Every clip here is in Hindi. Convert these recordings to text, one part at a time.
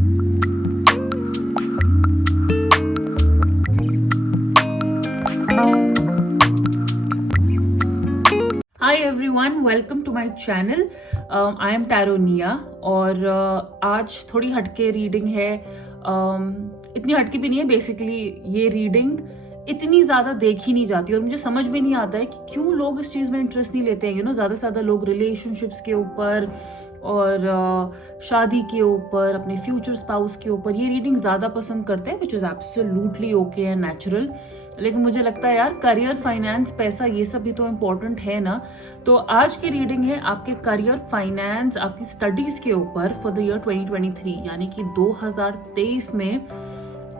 Hi everyone, welcome to my channel. I am tarot Nia और आज थोड़ी हटके रीडिंग है। इतनी हटके भी नहीं है। बेसिकली ये रीडिंग इतनी ज़्यादा देखी नहीं जाती और मुझे समझ में नहीं आता है कि क्यों लोग इस चीज़ में इंटरेस्ट नहीं लेते हैं। ज़्यादा से ज़्यादा लोग रिलेशनशिप्स के ऊपर और शादी के ऊपर, अपने फ्यूचर स्पाउस के ऊपर ये रीडिंग ज़्यादा पसंद करते हैं, which is absolutely okay and natural. लेकिन मुझे लगता है यार, करियर, फाइनेंस, पैसा, ये सब भी तो इम्पोर्टेंट है ना। तो आज की रीडिंग है आपके करियर, फाइनेंस, आपकी स्टडीज के ऊपर फॉर द ईयर 2023, यानी कि 2023 में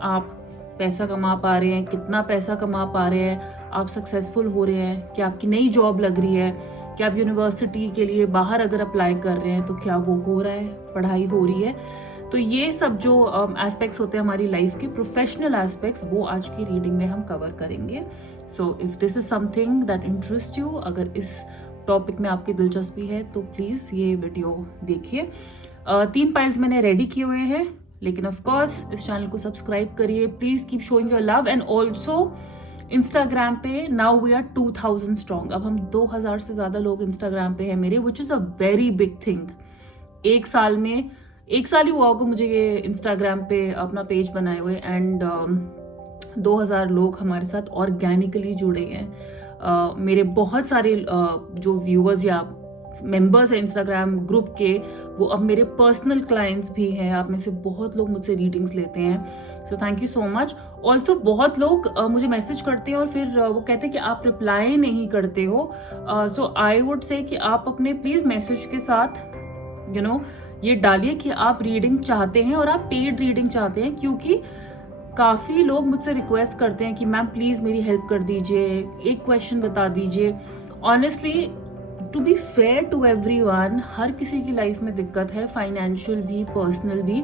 आप पैसा कमा पा रहे हैं, कितना पैसा कमा पा रहे हैं, आप सक्सेसफुल हो रहे हैं, क्या आपकी नई जॉब लग रही है, क्या आप यूनिवर्सिटी के लिए बाहर अगर अप्लाई कर रहे हैं तो क्या वो हो रहा है, पढ़ाई हो रही है। तो ये सब जो एस्पेक्ट्स होते हैं हमारी लाइफ के, प्रोफेशनल एस्पेक्ट्स, वो आज की रीडिंग में हम कवर करेंगे। So if this is something that interest you, अगर इस टॉपिक में आपकी दिलचस्पी है तो प्लीज ये वीडियो देखिए। 3 फाइल्स मैंने रेडी किए हुए हैं, लेकिन ऑफ कोर्स इस चैनल को सब्सक्राइब करिए। Please keep showing your love and also Instagram पे नाउ वी आर 2000 स्ट्रॉन्ग। अब हम 2000 से ज्यादा लोग इंस्टाग्राम पे हैं मेरे, which is a very big thing. एक साल ही हुआ होगा मुझे ये इंस्टाग्राम पे अपना पेज बनाए हुए, एंड 2000 लोग हमारे साथ ऑर्गेनिकली जुड़े हैं। मेरे बहुत सारे जो व्यूअर्स या मेंबर्स हैं इंस्टाग्राम ग्रुप के, वो अब मेरे पर्सनल क्लाइंट्स भी हैं। आप में से बहुत लोग मुझसे रीडिंग्स लेते हैं, so thank you so much. Also बहुत लोग मुझे मैसेज करते हैं और फिर वो कहते हैं कि आप रिप्लाई नहीं करते हो। सो आई वुड से कि आप अपने प्लीज मैसेज के साथ ये डालिए कि आप रीडिंग चाहते हैं और आप पेड रीडिंग चाहते हैं, क्योंकि काफी लोग मुझसे रिक्वेस्ट करते हैं कि मैम प्लीज मेरी हेल्प कर दीजिए, एक क्वेश्चन बता दीजिए। Honestly, to be fair to everyone, हर किसी की लाइफ में दिक्कत है, फाइनेंशियल भी, पर्सनल भी।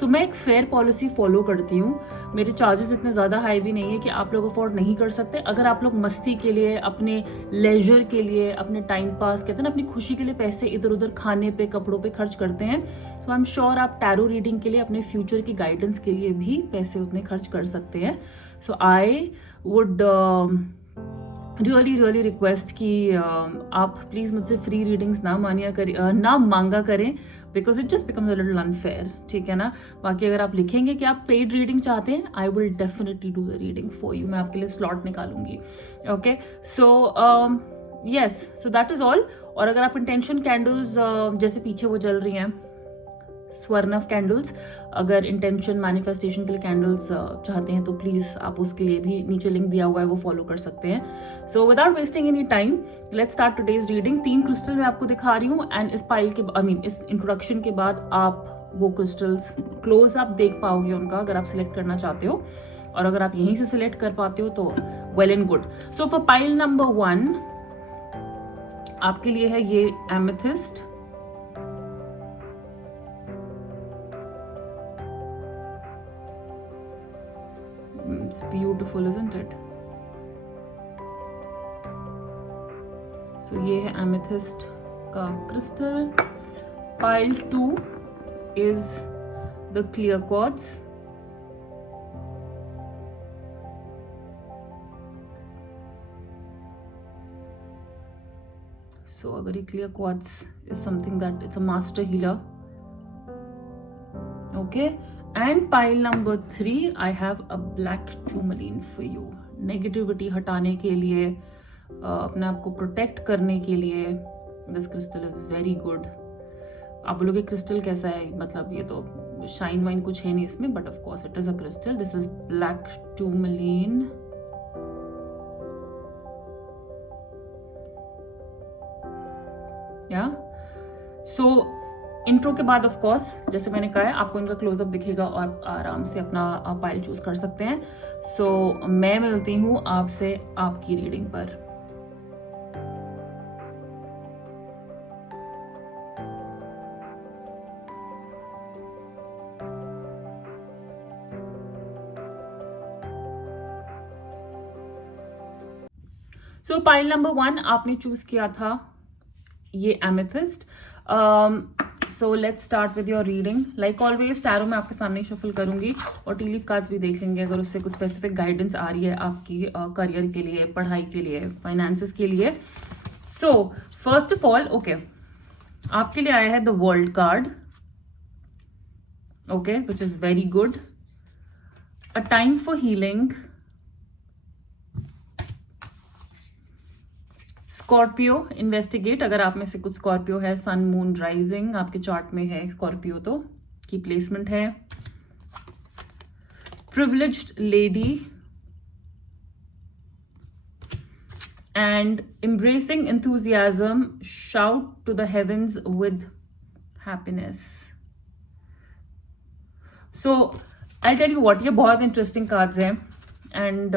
सो मैं एक फेयर पॉलिसी फॉलो करती हूँ। मेरे चार्जेस इतने ज़्यादा हाई भी नहीं है कि आप लोग अफोर्ड नहीं कर सकते। अगर आप लोग मस्ती के लिए, अपने लेजर के लिए, अपने टाइम पास, कहते हैं ना, अपनी खुशी के लिए पैसे इधर उधर खाने पे, कपड़ों पे खर्च करते हैं, तो आई एम श्योर आप टैरो रीडिंग के लिए, अपने फ्यूचर की गाइडेंस के लिए भी पैसे उतने खर्च कर सकते हैं। सो आई वुड रियली रिक्वेस्ट कि आप प्लीज मुझसे फ्री रीडिंग्स ना मांगा करें, because it just becomes a little unfair, ठीक है ना। बाकी अगर आप लिखेंगे कि आप पेड रीडिंग चाहते हैं, I will definitely do the reading for you. मैं आपके लिए स्लॉट निकालूंगी। Okay, so yes, so that is all. और अगर आप इंटेंशन कैंडल्स जैसे पीछे वो जल रही हैं, स्वर्णव कैंडल्स, अगर इंटेंशन मैनिफेस्टेशन के लिए कैंडल्स चाहते हैं तो प्लीज आप उसके लिए भी नीचे लिंक दिया हुआ है, वो फॉलो कर सकते हैं। So without wasting any time, let's start today's reading. 3 crystal मैं आपको दिखा रही हूँ, एंड इस पाइल के इस इंट्रोडक्शन के बाद आप वो क्रिस्टल्स क्लोज आप देख पाओगे उनका, अगर आप सिलेक्ट करना चाहते हो। और अगर आप यहीं से सिलेक्ट कर पाते हो तो well and good. So for pile number 1 आपके लिए है ये amethyst. It's beautiful, isn't it? So ये है amethyst का crystal. Pile 2 is the clear quartz. So अगर ये clear quartz is something that it's a master healer. Okay. And pile number 3, I have a black tourmaline for you. Negativity हटाने के लिए, अपने आप को प्रोटेक्ट करने के लिए, this crystal is very good. आप बोलोगे क्रिस्टल कैसा है, मतलब ये तो शाइन वाइन कुछ है नहीं इसमें, but of course it is a crystal. This is black tourmaline. या सो इंट्रो के बाद ऑफ कोर्स, जैसे मैंने कहा है, आपको इनका क्लोजअप दिखेगा और आराम से अपना पाइल चूज कर सकते हैं। सो मैं मिलती हूँ आपसे आपकी रीडिंग पर। सो पाइल नंबर 1 आपने चूज किया था ये amethyst. So let's start with your reading. Like always tarot मैं आपके सामने शफल करूंगी और टी लीफ कार्ड्स भी देख लेंगे अगर उससे कुछ स्पेसिफिक गाइडेंस आ रही है आपकी करियर के लिए, पढ़ाई के लिए, फाइनेंसेस के लिए. So first of all okay, आपके लिए आया है the world card. Okay, which is very good. A time for healing. Scorpio, investigate. अगर आप में से कुछ स्कॉर्पियो है, सन मून राइजिंग आपके चार्ट में है स्कॉर्पियो तो की प्लेसमेंट है. Privileged lady and embracing enthusiasm, shout to the heavens with happiness. So I'll tell you what, ये बहुत इंटरेस्टिंग कार्ड्स हैं and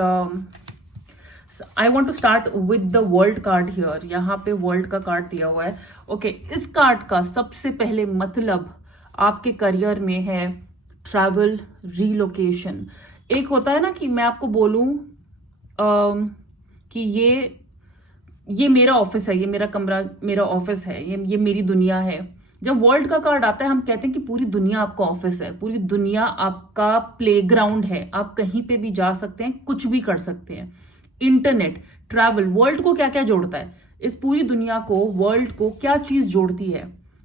I want to start with the world card here. यहाँ पे वर्ल्ड का कार्ड दिया हुआ है. ओके, इस कार्ड का सबसे पहले मतलब आपके करियर में है ट्रैवल, रीलोकेशन. एक होता है ना कि मैं आपको बोलूं कि ये मेरा ऑफिस है, ये मेरा कमरा, मेरा ऑफिस है, ये मेरी दुनिया है. जब वर्ल्ड का कार्ड आता है हम कहते हैं कि पूरी दुनिया आपका ऑफिस है, पूरी दुनिया आपका प्लेग्राउंड है. आप कहीं पे भी जा सकते हैं, कुछ भी कर सकते हैं. इंटरनेट, ट्रैवल, वर्ल्ड को क्या क्या जोड़ता है? इस पूरी दुनिया को, वर्ल्ड को क्या चीज जोड़ती है?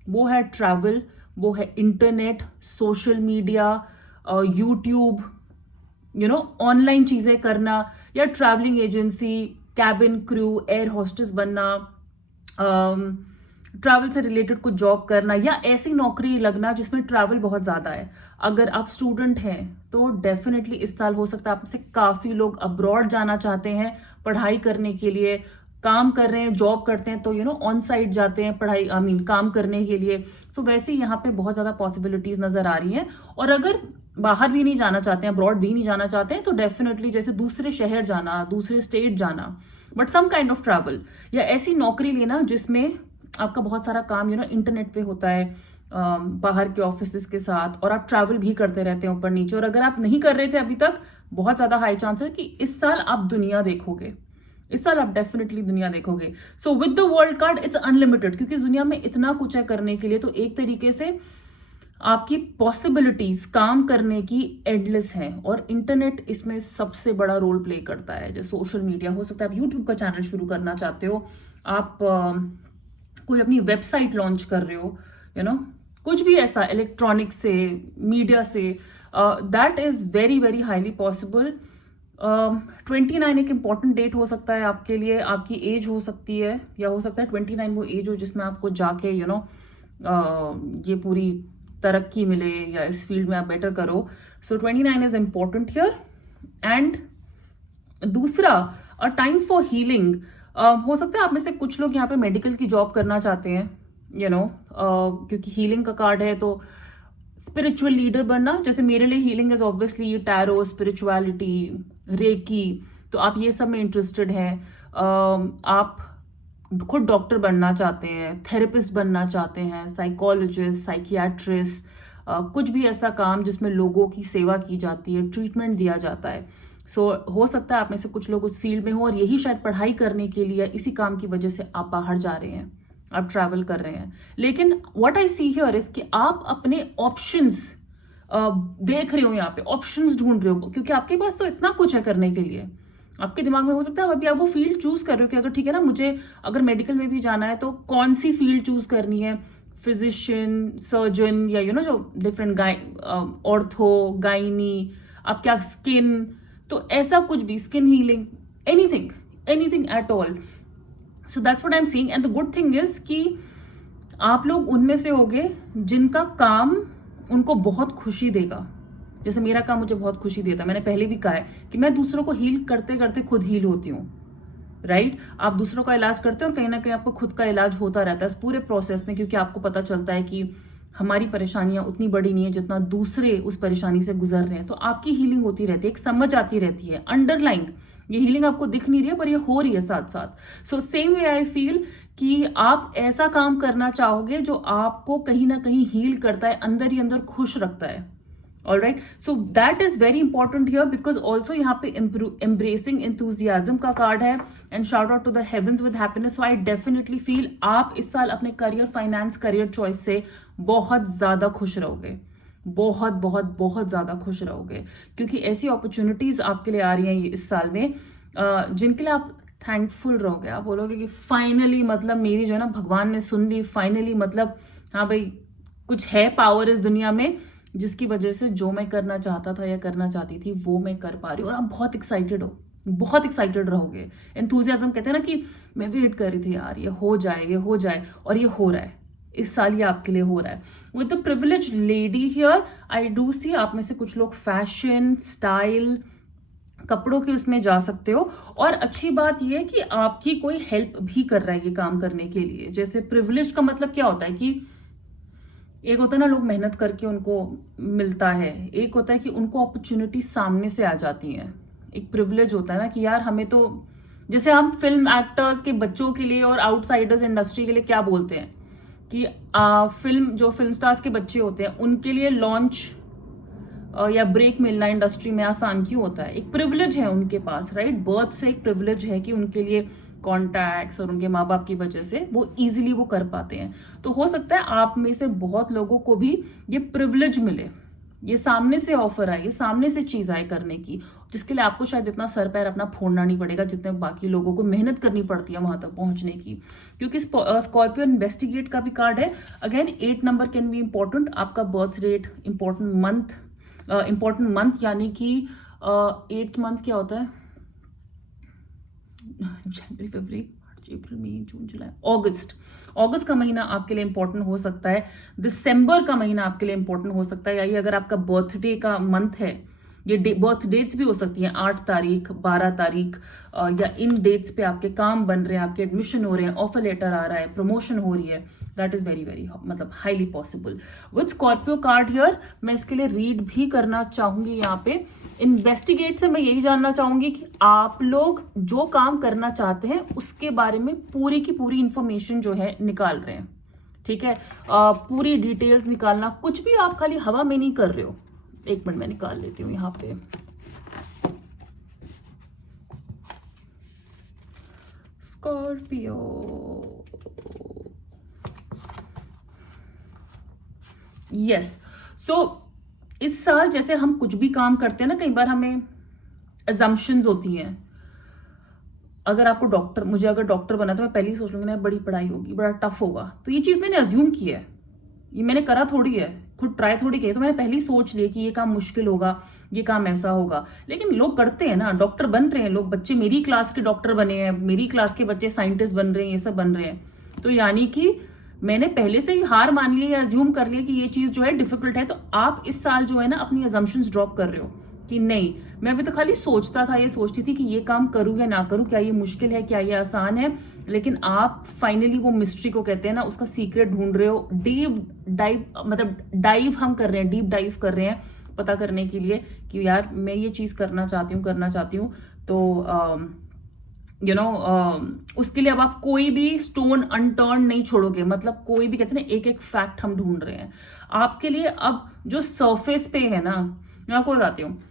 वो है ट्रैवल, वो है internet, social media, YouTube, online चीजें करना, या travelling agency, cabin crew, air hostess बनना, ट्रैवल से रिलेटेड कुछ जॉब करना, या ऐसी नौकरी लगना जिसमें ट्रैवल बहुत ज्यादा है. अगर आप स्टूडेंट हैं तो डेफिनेटली इस साल हो सकता है आप में से काफी लोग अब्रॉड जाना चाहते हैं पढ़ाई करने के लिए. काम कर रहे हैं, जॉब करते हैं तो ऑन साइट जाते हैं पढ़ाई काम करने के लिए. सो वैसे यहाँ पे बहुत ज्यादा पॉसिबिलिटीज नजर आ रही हैं. और अगर बाहर भी नहीं जाना चाहते हैं, अब्रॉड भी नहीं जाना चाहते हैं, तो डेफिनेटली जैसे दूसरे शहर जाना, दूसरे स्टेट जाना, but some kind of travel, या ऐसी नौकरी लेना जिसमें आपका बहुत सारा काम इंटरनेट पे होता है, बाहर के ऑफिस के साथ, और आप ट्रैवल भी करते रहते हैं ऊपर नीचे. और अगर आप नहीं कर रहे थे अभी तक, बहुत ज्यादा हाई चांस है कि इस साल आप दुनिया देखोगे. इस साल आप डेफिनेटली दुनिया देखोगे. So with the world card it's unlimited, क्योंकि इस दुनिया में इतना कुछ है करने के लिए. तो एक तरीके से आपकी पॉसिबिलिटीज काम करने की एंडलेस है. और इंटरनेट इसमें सबसे बड़ा रोल प्ले करता है. जैसे सोशल मीडिया, हो सकता है आप यूट्यूब का चैनल शुरू करना चाहते हो, आप कोई अपनी वेबसाइट लॉन्च कर रहे हो, कुछ भी ऐसा इलेक्ट्रॉनिक से, मीडिया से, that is very very highly possible. 29 एक इंपॉर्टेंट डेट हो सकता है आपके लिए. आपकी एज हो सकती है, या हो सकता है 29 वो एज हो जिसमें आपको जाके ये पूरी तरक्की मिले, या इस फील्ड में आप बेटर करो. सो 29 इज इंपॉर्टेंट हियर. एंड दूसरा, अ टाइम फॉर हीलिंग. हो सकता है आप में से कुछ लोग यहाँ पे मेडिकल की जॉब करना चाहते हैं, क्योंकि हीलिंग का कार्ड है. तो स्पिरिचुअल लीडर बनना, जैसे मेरे लिए healing is obviously tarot, spirituality, reiki, तो आप ये सब में इंटरेस्टेड हैं. आप खुद डॉक्टर बनना चाहते हैं, थेरेपिस्ट बनना चाहते हैं, साइकोलॉजिस्ट, साइकियाट्रिस्ट, कुछ भी ऐसा काम जिसमें लोगों की सेवा की जाती है, ट्रीटमेंट दिया जाता है. सो हो सकता है आप में से कुछ लोग उस फील्ड में हो, और यही शायद पढ़ाई करने के लिए, इसी काम की वजह से आप बाहर जा रहे हैं, आप ट्रैवल कर रहे हैं. लेकिन what I see here is कि आप अपने ऑप्शंस देख रहे हो, यहाँ पे ऑप्शंस ढूंढ रहे हो, क्योंकि आपके पास तो इतना कुछ है करने के लिए. आपके दिमाग में हो सकता है अभी आप वो फील्ड चूज कर रहे हो कि अगर ठीक है ना, मुझे अगर मेडिकल में भी जाना है तो कौन सी फील्ड चूज करनी है, फिजिशियन, सर्जन, या जो डिफरेंट ऑर्थो, गाइनी, आप क्या, स्किन, तो ऐसा कुछ भी, skin healing, anything at all. So that's what I am seeing. And the good thing is कि आप लोग उनमें से होगे जिनका काम उनको बहुत खुशी देगा. जैसे मेरा काम मुझे बहुत खुशी देता है. मैंने पहले भी कहा है कि मैं दूसरों को हील करते करते खुद हील होती हूँ. राइट? आप दूसरों का इलाज करते हो और कहीं ना कहीं आपको खुद का इलाज होता रहता है इस पूरे प्रोसेस में, क्योंकि आपको पता चलता है कि हमारी परेशानियां उतनी बड़ी नहीं है जितना दूसरे उस परेशानी से गुजर रहे हैं. तो आपकी हीलिंग होती रहती है, एक समझ आती रहती है अंडरलाइंग. ये हीलिंग आपको दिख नहीं रही है पर ये हो रही है साथ साथ. So same way I feel कि आप ऐसा काम करना चाहोगे जो आपको कहीं ना कहीं हील करता है, अंदर ही अंदर खुश रखता है. All right, so that is very important here because also यहाँ पे embracing enthusiasm का कार्ड है and shout out to the heavens with happiness. So I definitely feel आप इस साल अपने करियर, फाइनेंस, करियर चॉइस से बहुत ज़्यादा खुश रहोगे, बहुत बहुत बहुत ज़्यादा खुश रहोगे, क्योंकि ऐसी अपॉर्चुनिटीज़ आपके लिए आ रही हैं ये इस साल में, जिनके लिए आप थैंकफुल रहोगे। आप बोलोगे कि फाइनली मतलब मेरी जो है ना भगवान ने सुन ली, फाइनली मतलब हाँ भाई कुछ है पावर इस दुनिया में जिसकी वजह से जो मैं करना चाहता था या करना चाहती थी वो मैं कर पा रही हूँ। और आप बहुत एक्साइटेड हो, बहुत एक्साइटेड रहोगे। एंथुजियाज्म कहते हैं ना कि मैं वेट कर रही थी यार ये हो जाए, ये हो जाए, और ये हो रहा है। इस साल ये आपके लिए हो रहा है। With the privilege lady here I do see आप में से कुछ लोग फैशन, स्टाइल, कपड़ों के उसमें जा सकते हो। और अच्छी बात यह है कि आपकी कोई हेल्प भी कर रहा है ये काम करने के लिए। जैसे प्रिविलेज का मतलब क्या होता है कि एक होता है ना लोग मेहनत करके उनको मिलता है, एक होता है कि उनको अपॉर्चुनिटी सामने से आ जाती है। एक प्रिविलेज होता है ना कि यार हमें तो, जैसे हम फिल्म एक्टर्स के बच्चों के लिए और आउटसाइडर्स इंडस्ट्री के लिए क्या बोलते हैं कि फिल्म स्टार्स के बच्चे होते हैं उनके लिए लॉन्च या ब्रेक मिलना इंडस्ट्री में आसान क्यों होता है? एक प्रिविलेज है उनके पास, राइट? बर्थ से एक प्रिविलेज है कि उनके लिए कॉन्टैक्ट्स और उनके माँ बाप की वजह से वो इजीली वो कर पाते हैं। तो हो सकता है आप में से बहुत लोगों को भी ये प्रिविलेज मिले, ये सामने से ऑफर आए, ये सामने से चीज आए करने की, जिसके लिए आपको शायद इतना सर पैर अपना फोड़ना नहीं पड़ेगा जितने बाकी लोगों को मेहनत करनी पड़ती है वहां तक पहुंचने की। क्योंकि स्कॉर्पियो इन्वेस्टिगेट का भी कार्ड है। Again 8 number can be important, आपका बर्थ रेट, इंपॉर्टेंट मंथ यानी कि 8th मंथ क्या होता है? जनवरी, फरवरी, मार्च, अप्रैल, मई, जून, जुलाई, अगस्त का महीना आपके लिए इंपॉर्टेंट हो सकता है। दिसंबर का महीना आपके लिए इंपॉर्टेंट हो सकता है। या ये अगर आपका बर्थडे का मंथ है, ये बर्थ डेट्स भी हो सकती हैं, 8 तारीख, 12 तारीख, या इन डेट्स पे आपके काम बन रहे हैं, आपके एडमिशन हो रहे हैं, ऑफर लेटर आ रहा है, प्रमोशन हो रही है। दैट इज वेरी वेरी मतलब highly possible. With Scorpio card here मैं इसके लिए रीड भी करना चाहूंगी। यहाँ पे इन्वेस्टिगेट से मैं यही जानना चाहूंगी कि आप लोग जो काम करना चाहते हैं उसके बारे में पूरी की पूरी इंफॉर्मेशन जो है निकाल रहे हैं, ठीक है? पूरी डिटेल्स निकालना, कुछ भी आप खाली हवा में नहीं कर रहे हो। एक मिनट मैं निकाल लेती हूँ यहाँ पे। Scorpio, yes. सो इस साल जैसे हम कुछ भी काम करते हैं ना, कई बार हमें अजम्पशंस होती हैं। अगर आपको मुझे अगर डॉक्टर बना तो मैं पहले ही सोच लूंगी ना बड़ी पढ़ाई होगी, बड़ा टफ होगा। तो ये चीज मैंने अज्यूम की है, ये मैंने करा थोड़ी है, खुद ट्राई थोड़ी की, तो मैंने पहले ही सोच लिया कि ये काम मुश्किल होगा, ये काम ऐसा होगा। लेकिन लोग करते हैं ना, डॉक्टर बन रहे हैं लोग, बच्चे मेरी क्लास के डॉक्टर बने हैं, मेरी क्लास के बच्चे साइंटिस्ट बन रहे हैं, ये सब बन रहे हैं। तो यानी कि मैंने पहले से ही हार मान लिया या अज्यूम कर लिया कि ये चीज जो है डिफिकल्ट है। तो आप इस साल जो है ना अपनी अजम्पशंस ड्रॉप कर रहे हो कि नहीं, मैं अभी तो खाली सोचता था, ये सोचती थी कि ये काम करूं या ना करूं, क्या ये मुश्किल है, क्या ये आसान है। लेकिन आप फाइनली वो मिस्ट्री को कहते हैं ना, उसका सीक्रेट ढूंढ रहे हो। डाइव हम कर रहे हैं, डीप डाइव कर रहे हैं पता करने के लिए कि यार मैं ये चीज करना चाहती हूँ। तो उसके लिए अब आप कोई भी स्टोन अनटर्न नहीं छोड़ोगे। मतलब कोई भी, कहते हैं ना, एक एक फैक्ट हम ढूंढ रहे हैं आपके लिए। अब जो सरफेस पे है ना, मैं आपको बताती हूँ,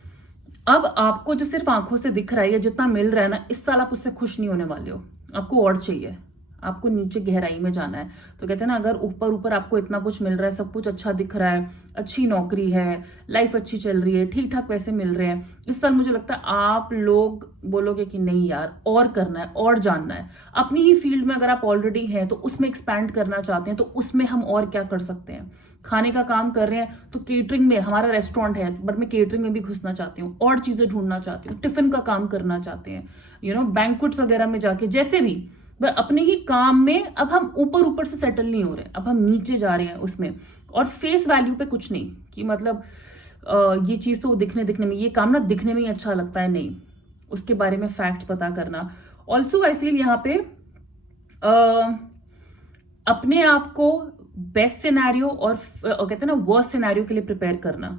अब आपको जो सिर्फ आंखों से दिख रहा है या जितना मिल रहा है ना, इस साल आप उससे खुश नहीं होने वाले हो। आपको और चाहिए, आपको नीचे गहराई में जाना है। तो कहते हैं ना, अगर ऊपर ऊपर आपको इतना कुछ मिल रहा है, सब कुछ अच्छा दिख रहा है, अच्छी नौकरी है, लाइफ अच्छी चल रही है, ठीक ठाक पैसे मिल रहे हैं, इस साल मुझे लगता है आप लोग बोलोगे कि नहीं यार और करना है, और जानना है। अपनी ही फील्ड में अगर आप ऑलरेडी हैं तो उसमें एक्सपैंड करना चाहते हैं, तो उसमें हम और क्या कर सकते हैं। खाने का काम कर रहे हैं तो केटरिंग में, हमारा रेस्टोरेंट है बट मैं केटरिंग में भी घुसना चाहती हूँ, और चीजें ढूंढना चाहती हूँ, टिफिन का काम करना चाहते हैं, बैंक्वेट्स वगैरह में जाके, जैसे भी। पर अपने ही काम में अब हम ऊपर ऊपर से सेटल नहीं हो रहे, अब हम नीचे जा रहे हैं उसमें। और फेस वैल्यू पे कुछ नहीं कि मतलब ये चीज तो दिखने में, ये काम ना दिखने में ही अच्छा लगता है, नहीं, उसके बारे में फैक्ट्स पता करना। ऑल्सो आई फील यहाँ पे अपने आप को बेस्ट सिनेरियो और कहते हैं ना वर्स्ट सिनेरियो के लिए प्रिपेयर करना,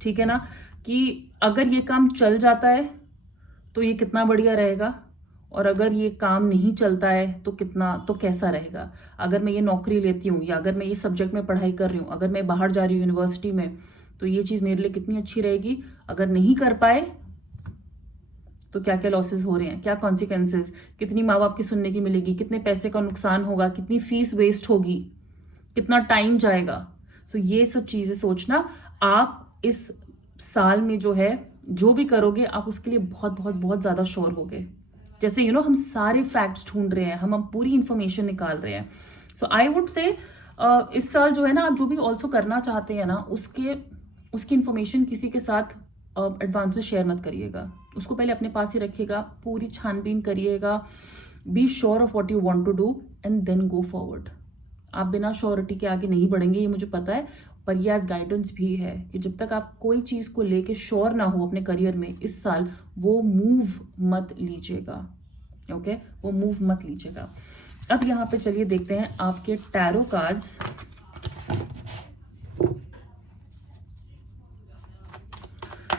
ठीक है ना? कि अगर ये काम चल जाता है तो ये कितना बढ़िया रहेगा, और अगर ये काम नहीं चलता है तो कैसा रहेगा। अगर मैं ये नौकरी लेती हूँ, या अगर मैं ये सब्जेक्ट में पढ़ाई कर रही हूँ, अगर मैं बाहर जा रही हूँ यूनिवर्सिटी में, तो ये चीज मेरे लिए कितनी अच्छी रहेगी। अगर नहीं कर पाए तो क्या क्या लॉसेस हो रहे हैं, क्या कॉन्सिक्वेंसेस, कितनी माँ बाप की सुनने की मिलेगी, कितने पैसे का नुकसान होगा, कितनी फीस वेस्ट होगी, कितना टाइम जाएगा। सो ये सब चीजें सोचना। आप इस साल में जो है जो भी करोगे आप उसके लिए बहुत बहुत बहुत ज्यादा श्योर होगे। जैसे हम सारे फैक्ट्स ढूंढ रहे हैं, हम पूरी इंफॉर्मेशन निकाल रहे हैं। सो आई वुड से इस साल जो है ना, आप जो भी ऑल्सो करना चाहते हैं ना, उसकी इंफॉर्मेशन किसी के साथ एडवांस में शेयर मत करिएगा। उसको पहले अपने पास ही रखिएगा, पूरी छानबीन करिएगा, be sure of what you want to do and then go forward. आप बिना श्योरिटी के आगे नहीं बढ़ेंगे, ये मुझे पता है, पर यह आज गाइडेंस भी है कि जब तक आप कोई चीज को लेके श्योर ना हो अपने करियर में इस साल, वो मूव मत लीजिएगा। ओके, वो मूव मत लीजिएगा। अब यहाँ पे चलिए देखते हैं आपके tarot cards.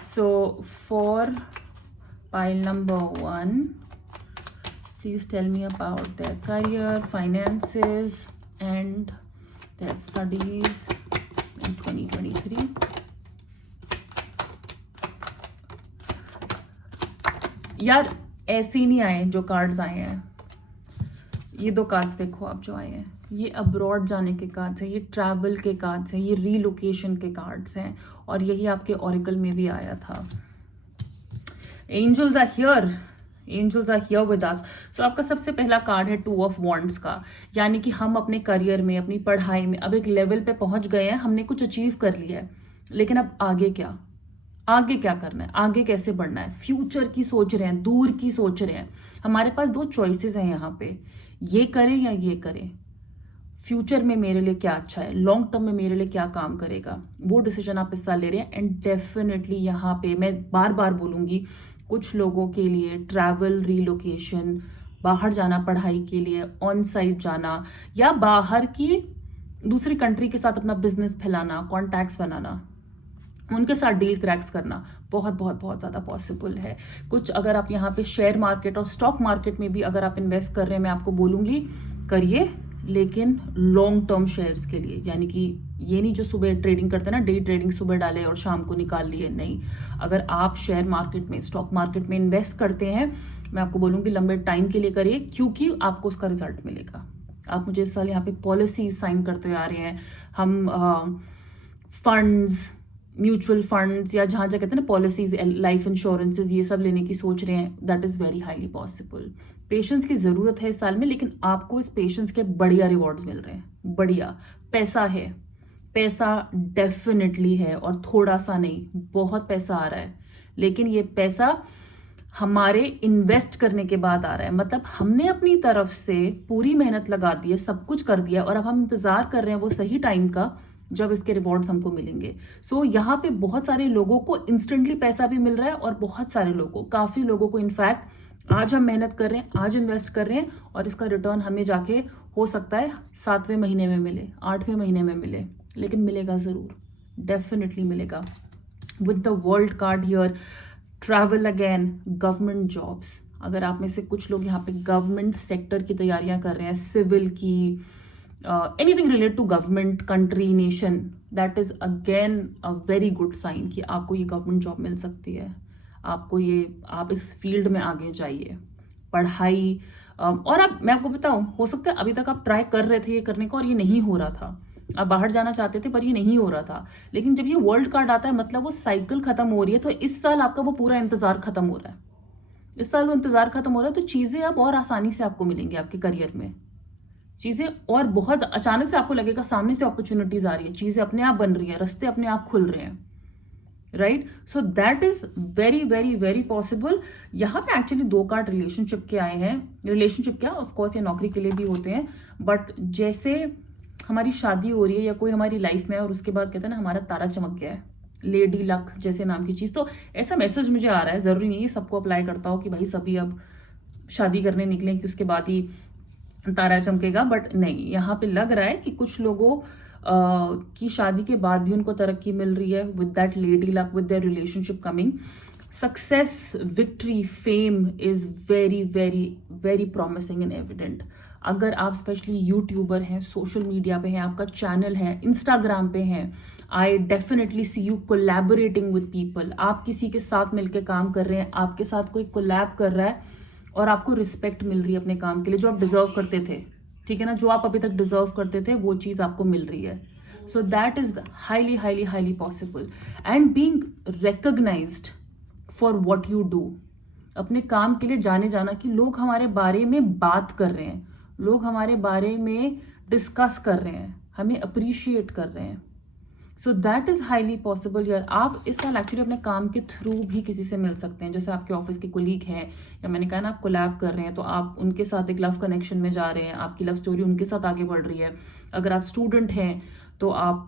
So for pile number 1, please tell me about their career, finances and their studies in 2023. यार ऐसे ही नहीं आए जो कार्ड्स आए हैं। ये 2 कार्ड्स देखो आप जो आए हैं, ये अब्रॉड जाने के कार्ड्स हैं, ये ट्रैवल के कार्ड्स हैं, ये रीलोकेशन के कार्ड्स हैं, और यही आपके ऑरिकल में भी आया था। Angels are here, angels are here with us. So आपका सबसे पहला कार्ड है 2 ऑफ वॉन्ड्स का, यानी कि हम अपने करियर में, अपनी पढ़ाई में अब एक लेवल पे पहुंच गए हैं, हमने कुछ अचीव कर लिया है, लेकिन अब आगे क्या, आगे क्या करना है, आगे कैसे बढ़ना है, फ्यूचर की सोच रहे हैं, दूर की सोच रहे हैं। हमारे पास 2 चॉइसेस हैं यहाँ पे, ये करें या ये करें। फ्यूचर में मेरे लिए क्या अच्छा है, लॉन्ग टर्म में मेरे लिए क्या काम करेगा, वो डिसीजन आप इस साल ले रहे हैं। एंड डेफिनेटली यहाँ पे मैं बार बार बोलूंगी, कुछ लोगों के लिए ट्रैवल, रीलोकेशन, बाहर जाना पढ़ाई के लिए, ऑन साइट जाना, या बाहर की दूसरी कंट्री के साथ अपना बिजनेस फैलाना, कॉन्टैक्ट्स बनाना, उनके साथ डील क्रैक्स करना बहुत बहुत बहुत ज़्यादा पॉसिबल है। कुछ अगर आप यहाँ पे शेयर मार्केट और स्टॉक मार्केट में भी अगर आप इन्वेस्ट कर रहे हैं, मैं आपको बोलूँगी करिए, लेकिन लॉन्ग टर्म शेयर्स के लिए। यानी कि ये नहीं जो सुबह ट्रेडिंग करते हैं ना, डे ट्रेडिंग, सुबह डाले और शाम को निकाल लिए, नहीं। अगर आप शेयर मार्केट में, स्टॉक मार्केट में इन्वेस्ट करते हैं, मैं आपको बोलूँगी लंबे टाइम के लिए करिए, क्योंकि आपको उसका रिजल्ट मिलेगा। आप मुझे इस साल यहाँ पे पॉलिसीज साइन करते हुए आ रहे हैं, हम फंड्स, म्यूचुअल फंड्स, या जहाँ जहाँ कहते हैं ना पॉलिसीज, लाइफ इंश्योरेंसेज, ये सब लेने की सोच रहे हैं, that is very highly possible. Patience की ज़रूरत है इस साल में, लेकिन आपको इस पेशेंस के बढ़िया रिवॉर्ड्स मिल रहे हैं। बढ़िया पैसा है, पैसा डेफिनेटली है, और थोड़ा सा नहीं, बहुत पैसा आ रहा है। लेकिन ये पैसा हमारे इन्वेस्ट करने के बाद आ रहा है, मतलब हमने अपनी तरफ से पूरी मेहनत लगा दी है, सब कुछ कर दिया, और अब हम इंतजार कर रहे हैं वो सही टाइम का जब इसके रिवॉर्ड्स हमको मिलेंगे। सो यहाँ पे बहुत सारे लोगों को इंस्टेंटली पैसा भी मिल रहा है, और बहुत सारे लोगों, काफी लोगों को इनफैक्ट आज हम मेहनत कर रहे हैं, आज इन्वेस्ट कर रहे हैं, और इसका रिटर्न हमें जाके हो सकता है 7वें महीने में मिले, 8वें महीने में मिले, लेकिन मिलेगा जरूर, डेफिनेटली मिलेगा। With the world card here, travel again, government jobs, अगर आप में से कुछ लोग यहाँ पे गवर्नमेंट सेक्टर की तैयारियां कर रहे हैं, सिविल की, anything related to government, country, nation, that is again a very good sign कि आपको ये गवर्नमेंट जॉब मिल सकती है। आपको ये, आप इस फील्ड में आगे जाइए, पढ़ाई, और अब मैं आपको बताऊं, हो सकता है अभी तक आप ट्राई कर रहे थे ये करने का और ये नहीं हो रहा था, आप बाहर जाना चाहते थे पर ये नहीं हो रहा था, लेकिन जब ये वर्ल्ड कार्ड आता है मतलब वो साइकिल खत्म हो रही है। तो इस साल आपका वो पूरा इंतजार खत्म हो रहा है, इस साल वो इंतजार खत्म हो रहा है, तो चीजें अब और आसानी से आपको मिलेंगी आपके करियर में, चीजें और बहुत अचानक से आपको लगेगा सामने से अपॉर्चुनिटीज आ रही है, चीजें अपने आप बन रही है, रास्ते अपने आप खुल रहे हैं, right. So that is very very very possible. यहाँ पे एक्चुअली 2 कार्ड रिलेशनशिप के आए हैं। रिलेशनशिप क्या, ऑफकोर्स ये नौकरी के लिए भी होते हैं, बट जैसे हमारी शादी हो रही है या कोई हमारी लाइफ में है और उसके बाद कहते हैं ना हमारा तारा चमक गया है, लेडी लक जैसे नाम की चीज, तो ऐसा मैसेज मुझे आ रहा है। जरूरी नहीं है सबको अप्लाई करता हो कि भाई सभी अब शादी करने निकले कि उसके बाद ही तारा चमकेगा, बट नहीं, यहाँ पे लग रहा है कि कुछ लोगों की शादी के बाद भी उनको तरक्की मिल रही है, with that lady luck, with their relationship coming, success, victory, fame is very very very promising and evident. अगर आप स्पेशली यूट्यूबर हैं, सोशल मीडिया पे हैं, आपका चैनल है, इंस्टाग्राम पे हैं, I definitely see you collaborating with people. आप किसी के साथ मिलकर काम कर रहे हैं, आपके साथ कोई कोलैब कर रहा है और आपको रिस्पेक्ट मिल रही है अपने काम के लिए जो आप डिजर्व करते थे, ठीक है ना, जो आप अभी तक डिजर्व करते थे वो चीज आपको मिल रही है. So that is highly highly highly possible. And being recognised for what you do, अपने काम के लिए जाने जाना, कि लोग हमारे बारे में बात कर रहे हैं, लोग हमारे बारे में डिस्कस कर रहे हैं, हमें अप्रिशिएट कर रहे हैं. सो दैट इज हाईली पॉसिबल यार. आप इस साल एक्चुअली अपने काम के थ्रू भी किसी से मिल सकते हैं. जैसे आपके ऑफिस के कोलीग हैं, या मैंने कहा ना आप कोलैब कर रहे हैं, तो आप उनके साथ एक लव कनेक्शन में जा रहे हैं, आपकी लव स्टोरी उनके साथ आगे बढ़ रही है. अगर आप स्टूडेंट हैं तो आप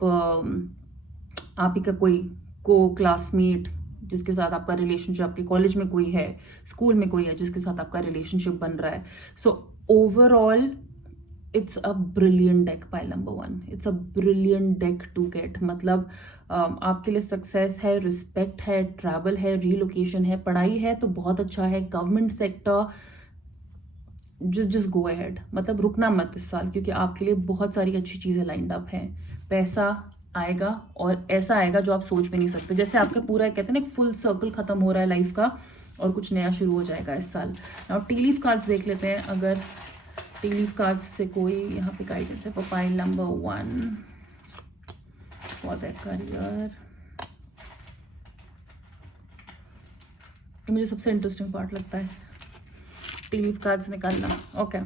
ही का कोई को क्लासमेट जिसके साथ आपका रिलेशनशिप, आपके कॉलेज में कोई है, स्कूल में कोई है जिसके साथ आपका रिलेशनशिप बन रहा है. So overall it's a brilliant deck. Pile number 1, it's a brilliant deck to get. मतलब आपके लिए सक्सेस है, रिस्पेक्ट है, ट्रैवल है, रीलोकेशन है, पढ़ाई है तो बहुत अच्छा है, government sector, just go ahead. मतलब रुकना मत इस साल, क्योंकि आपके लिए बहुत सारी अच्छी चीज़ें लाइंड अप हैं. पैसा आएगा और ऐसा आएगा जो आप सोच भी नहीं सकते. जैसे आपका पूरा कहते हैं ना एक फुल सर्कल खत्म हो रहा है लाइफ का, और कुछ नया शुरू हो जाएगा इस साल. नाउ टी लीफ कार्ड्स देख लेते हैं. अगर टी लीफ कार्ड्स से कोई यहाँ पे गाइडेंस है for pile number 1 for the career. मुझे सबसे इंटरेस्टिंग पार्ट लगता है टी लीफ कार्ड्स निकालना. Okay,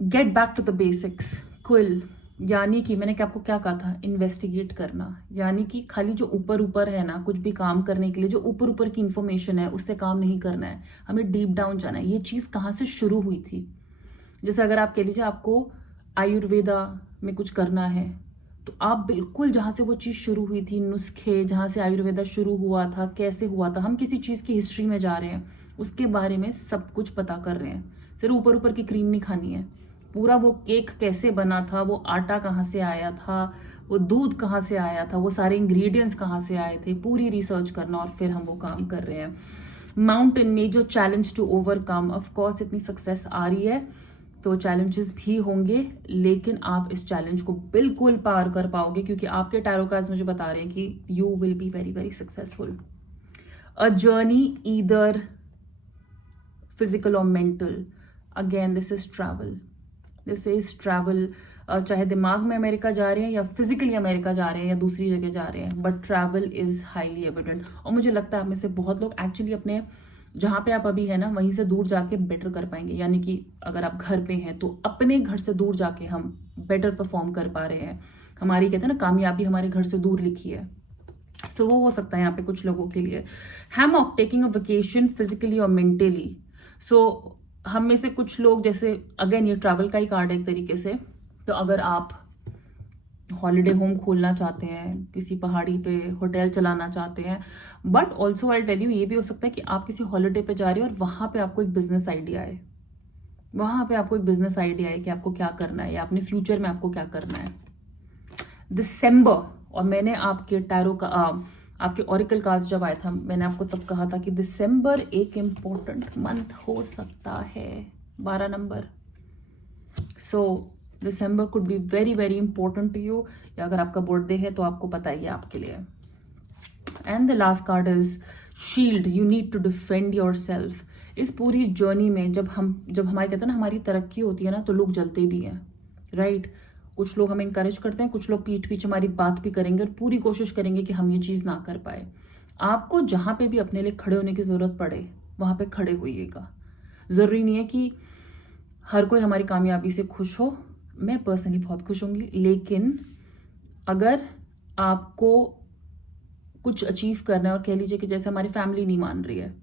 get back to the basics. Quill, यानी कि मैंने आपको क्या कहा था, इन्वेस्टिगेट करना. यानी कि खाली जो ऊपर ऊपर है ना, कुछ भी काम करने के लिए जो ऊपर ऊपर की इंफॉर्मेशन है उससे काम नहीं करना है, हमें डीप डाउन जाना है. ये चीज़ कहाँ से शुरू हुई थी. जैसे अगर आप कह लीजिए आपको आयुर्वेदा में कुछ करना है, तो आप बिल्कुल जहाँ से वो चीज़ शुरू हुई थी, नुस्खे जहाँ से आयुर्वेदा शुरू हुआ था, कैसे हुआ था, हम किसी चीज़ की हिस्ट्री में जा रहे हैं, उसके बारे में सब कुछ पता कर रहे हैं. सिर्फ ऊपर ऊपर की क्रीम नहीं खानी है, पूरा वो केक कैसे बना था, वो आटा कहाँ से आया था, वो दूध कहाँ से आया था, वो सारे इंग्रेडिएंट्स कहाँ से आए थे, पूरी रिसर्च करना, और फिर हम वो काम कर रहे हैं. Mountain, major challenge to overcome. Of course इतनी सक्सेस आ रही है तो चैलेंजेस भी होंगे, लेकिन आप इस चैलेंज को बिल्कुल पार कर पाओगे, क्योंकि आपके टैरो कार्ड्स मुझे बता रहे हैं कि you will be very very successful. A journey either physical और mental. Again this is travel. This is travel. चाहे दिमाग में अमेरिका जा रहे हैं या फिजिकली अमेरिका जा रहे हैं या दूसरी जगह जा रहे हैं, but travel is highly evident. और मुझे लगता है आप में से बहुत लोग एक्चुअली अपने जहाँ पे आप अभी है ना वहीं से दूर जाके बेटर कर पाएंगे. यानी कि अगर आप घर पे हैं तो अपने घर से दूर जाके हम बेटर परफॉर्म कर पा रहे हैं. हमारी कहते हैं ना कामयाबी हमारे घर से दूर लिखी है. सो वो हो सकता है यहाँ पे कुछ लोगों के लिए. Hammock, taking a vacation physically और मेंटली. सो हम में से कुछ लोग, जैसे अगेन ये ट्रैवल का ही कार्ड है एक तरीके से, तो अगर आप हॉलीडे होम खोलना चाहते हैं, किसी पहाड़ी पे होटल चलाना चाहते हैं, but also I tell you ये भी हो सकता है कि आप किसी हॉलीडे पे जा रहे हो और वहां पे आपको एक बिजनेस आइडिया है, वहां पे आपको एक बिजनेस आइडिया है कि आपको क्या करना है या अपने फ्यूचर में आपको क्या करना है. दिसंबर, और मैंने आपके टैरो का आपके ऑरिकल कार्ड्स जब आया था मैंने आपको तब कहा था कि दिसंबर एक इम्पोर्टेंट मंथ हो सकता है, 12 नंबर. So December could be very very important to you, या अगर आपका बर्थडे है तो आपको पता ही है आपके लिए. And the last card is shield. You need to defend yourself. इस पूरी जर्नी में जब हमारी कहते हैं ना हमारी तरक्की होती है ना, तो लोग जलते भी हैं, राइट. कुछ लोग हमें इंकरेज करते हैं, कुछ लोग पीठ पीछे हमारी बात भी करेंगे और पूरी कोशिश करेंगे कि हम ये चीज़ ना कर पाए. आपको जहाँ पे भी अपने लिए खड़े होने की ज़रूरत पड़े वहाँ पे खड़े होइएगा. ज़रूरी नहीं है कि हर कोई हमारी कामयाबी से खुश हो. मैं पर्सनली बहुत खुश होंगी, लेकिन अगर आपको कुछ अचीव करना है और कह लीजिए कि जैसे हमारी फैमिली नहीं मान रही है,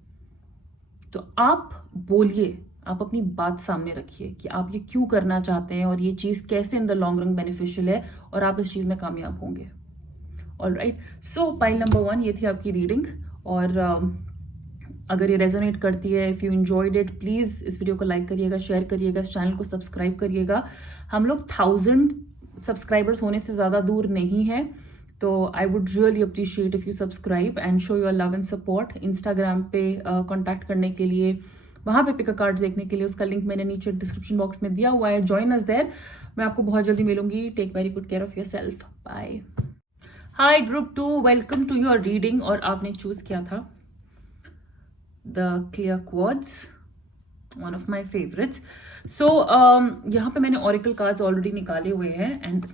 तो आप बोलिए, आप अपनी बात सामने रखिए कि आप ये क्यों करना चाहते हैं और ये चीज़ कैसे इन द लॉन्ग रन बेनिफिशियल है और आप इस चीज़ में कामयाब होंगे. ऑलराइट, सो पाइल नंबर 1 ये थी आपकी रीडिंग. और अगर ये रेजोनेट करती है, if you enjoyed it, please इस वीडियो को लाइक करिएगा, शेयर करिएगा, इस चैनल को सब्सक्राइब करिएगा. हम लोग 1000 सब्सक्राइबर्स होने से ज़्यादा दूर नहीं है, तो I would really appreciate if you subscribe and show your love and support. Instagram पे कॉन्टैक्ट करने के लिए, वहाँ पे पिक अ कार्ड्स देखने के लिए, उसका लिंक मैंने नीचे डिस्क्रिप्शन बॉक्स में दिया हुआ है. Join us there. मैं आपको बहुत जल्दी मिलूंगी. Take very good care of your self. Bye. Hi group 2, welcome to your reading. और आपने चूज किया था the clear quartz. One of my favourites. So यहाँ पे मैंने ऑरिकल कार्ड्स ऑलरेडी निकाले हुए हैं and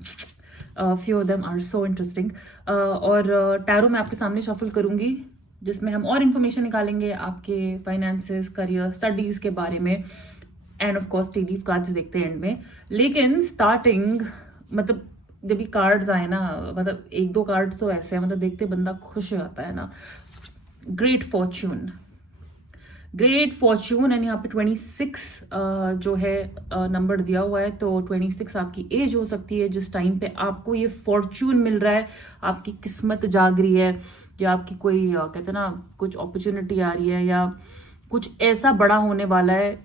few of them are so interesting. और टैरो मैं आपके सामने शफल करूंगी जिसमें हम और इन्फॉर्मेशन निकालेंगे आपके फाइनेंसेस, करियर, स्टडीज के बारे में end of course T leaf cards देखते हैं एंड में. लेकिन स्टार्टिंग मतलब जब ये कार्ड्स आए ना, मतलब एक दो कार्ड्स तो ऐसे हैं मतलब देखते बंदा खुश हो जाता है ना. Great Fortune, great Fortune and यहाँ पे 26 जो है नंबर दिया हुआ है. तो 26 आपकी एज हो सकती है जिस टाइम पे आपको ये फॉर्च्यून मिल रहा है, आपकी किस्मत जाग रही है, या आपकी कोई कहते हैं ना कुछ अपॉर्चुनिटी आ रही है, या कुछ ऐसा बड़ा होने वाला है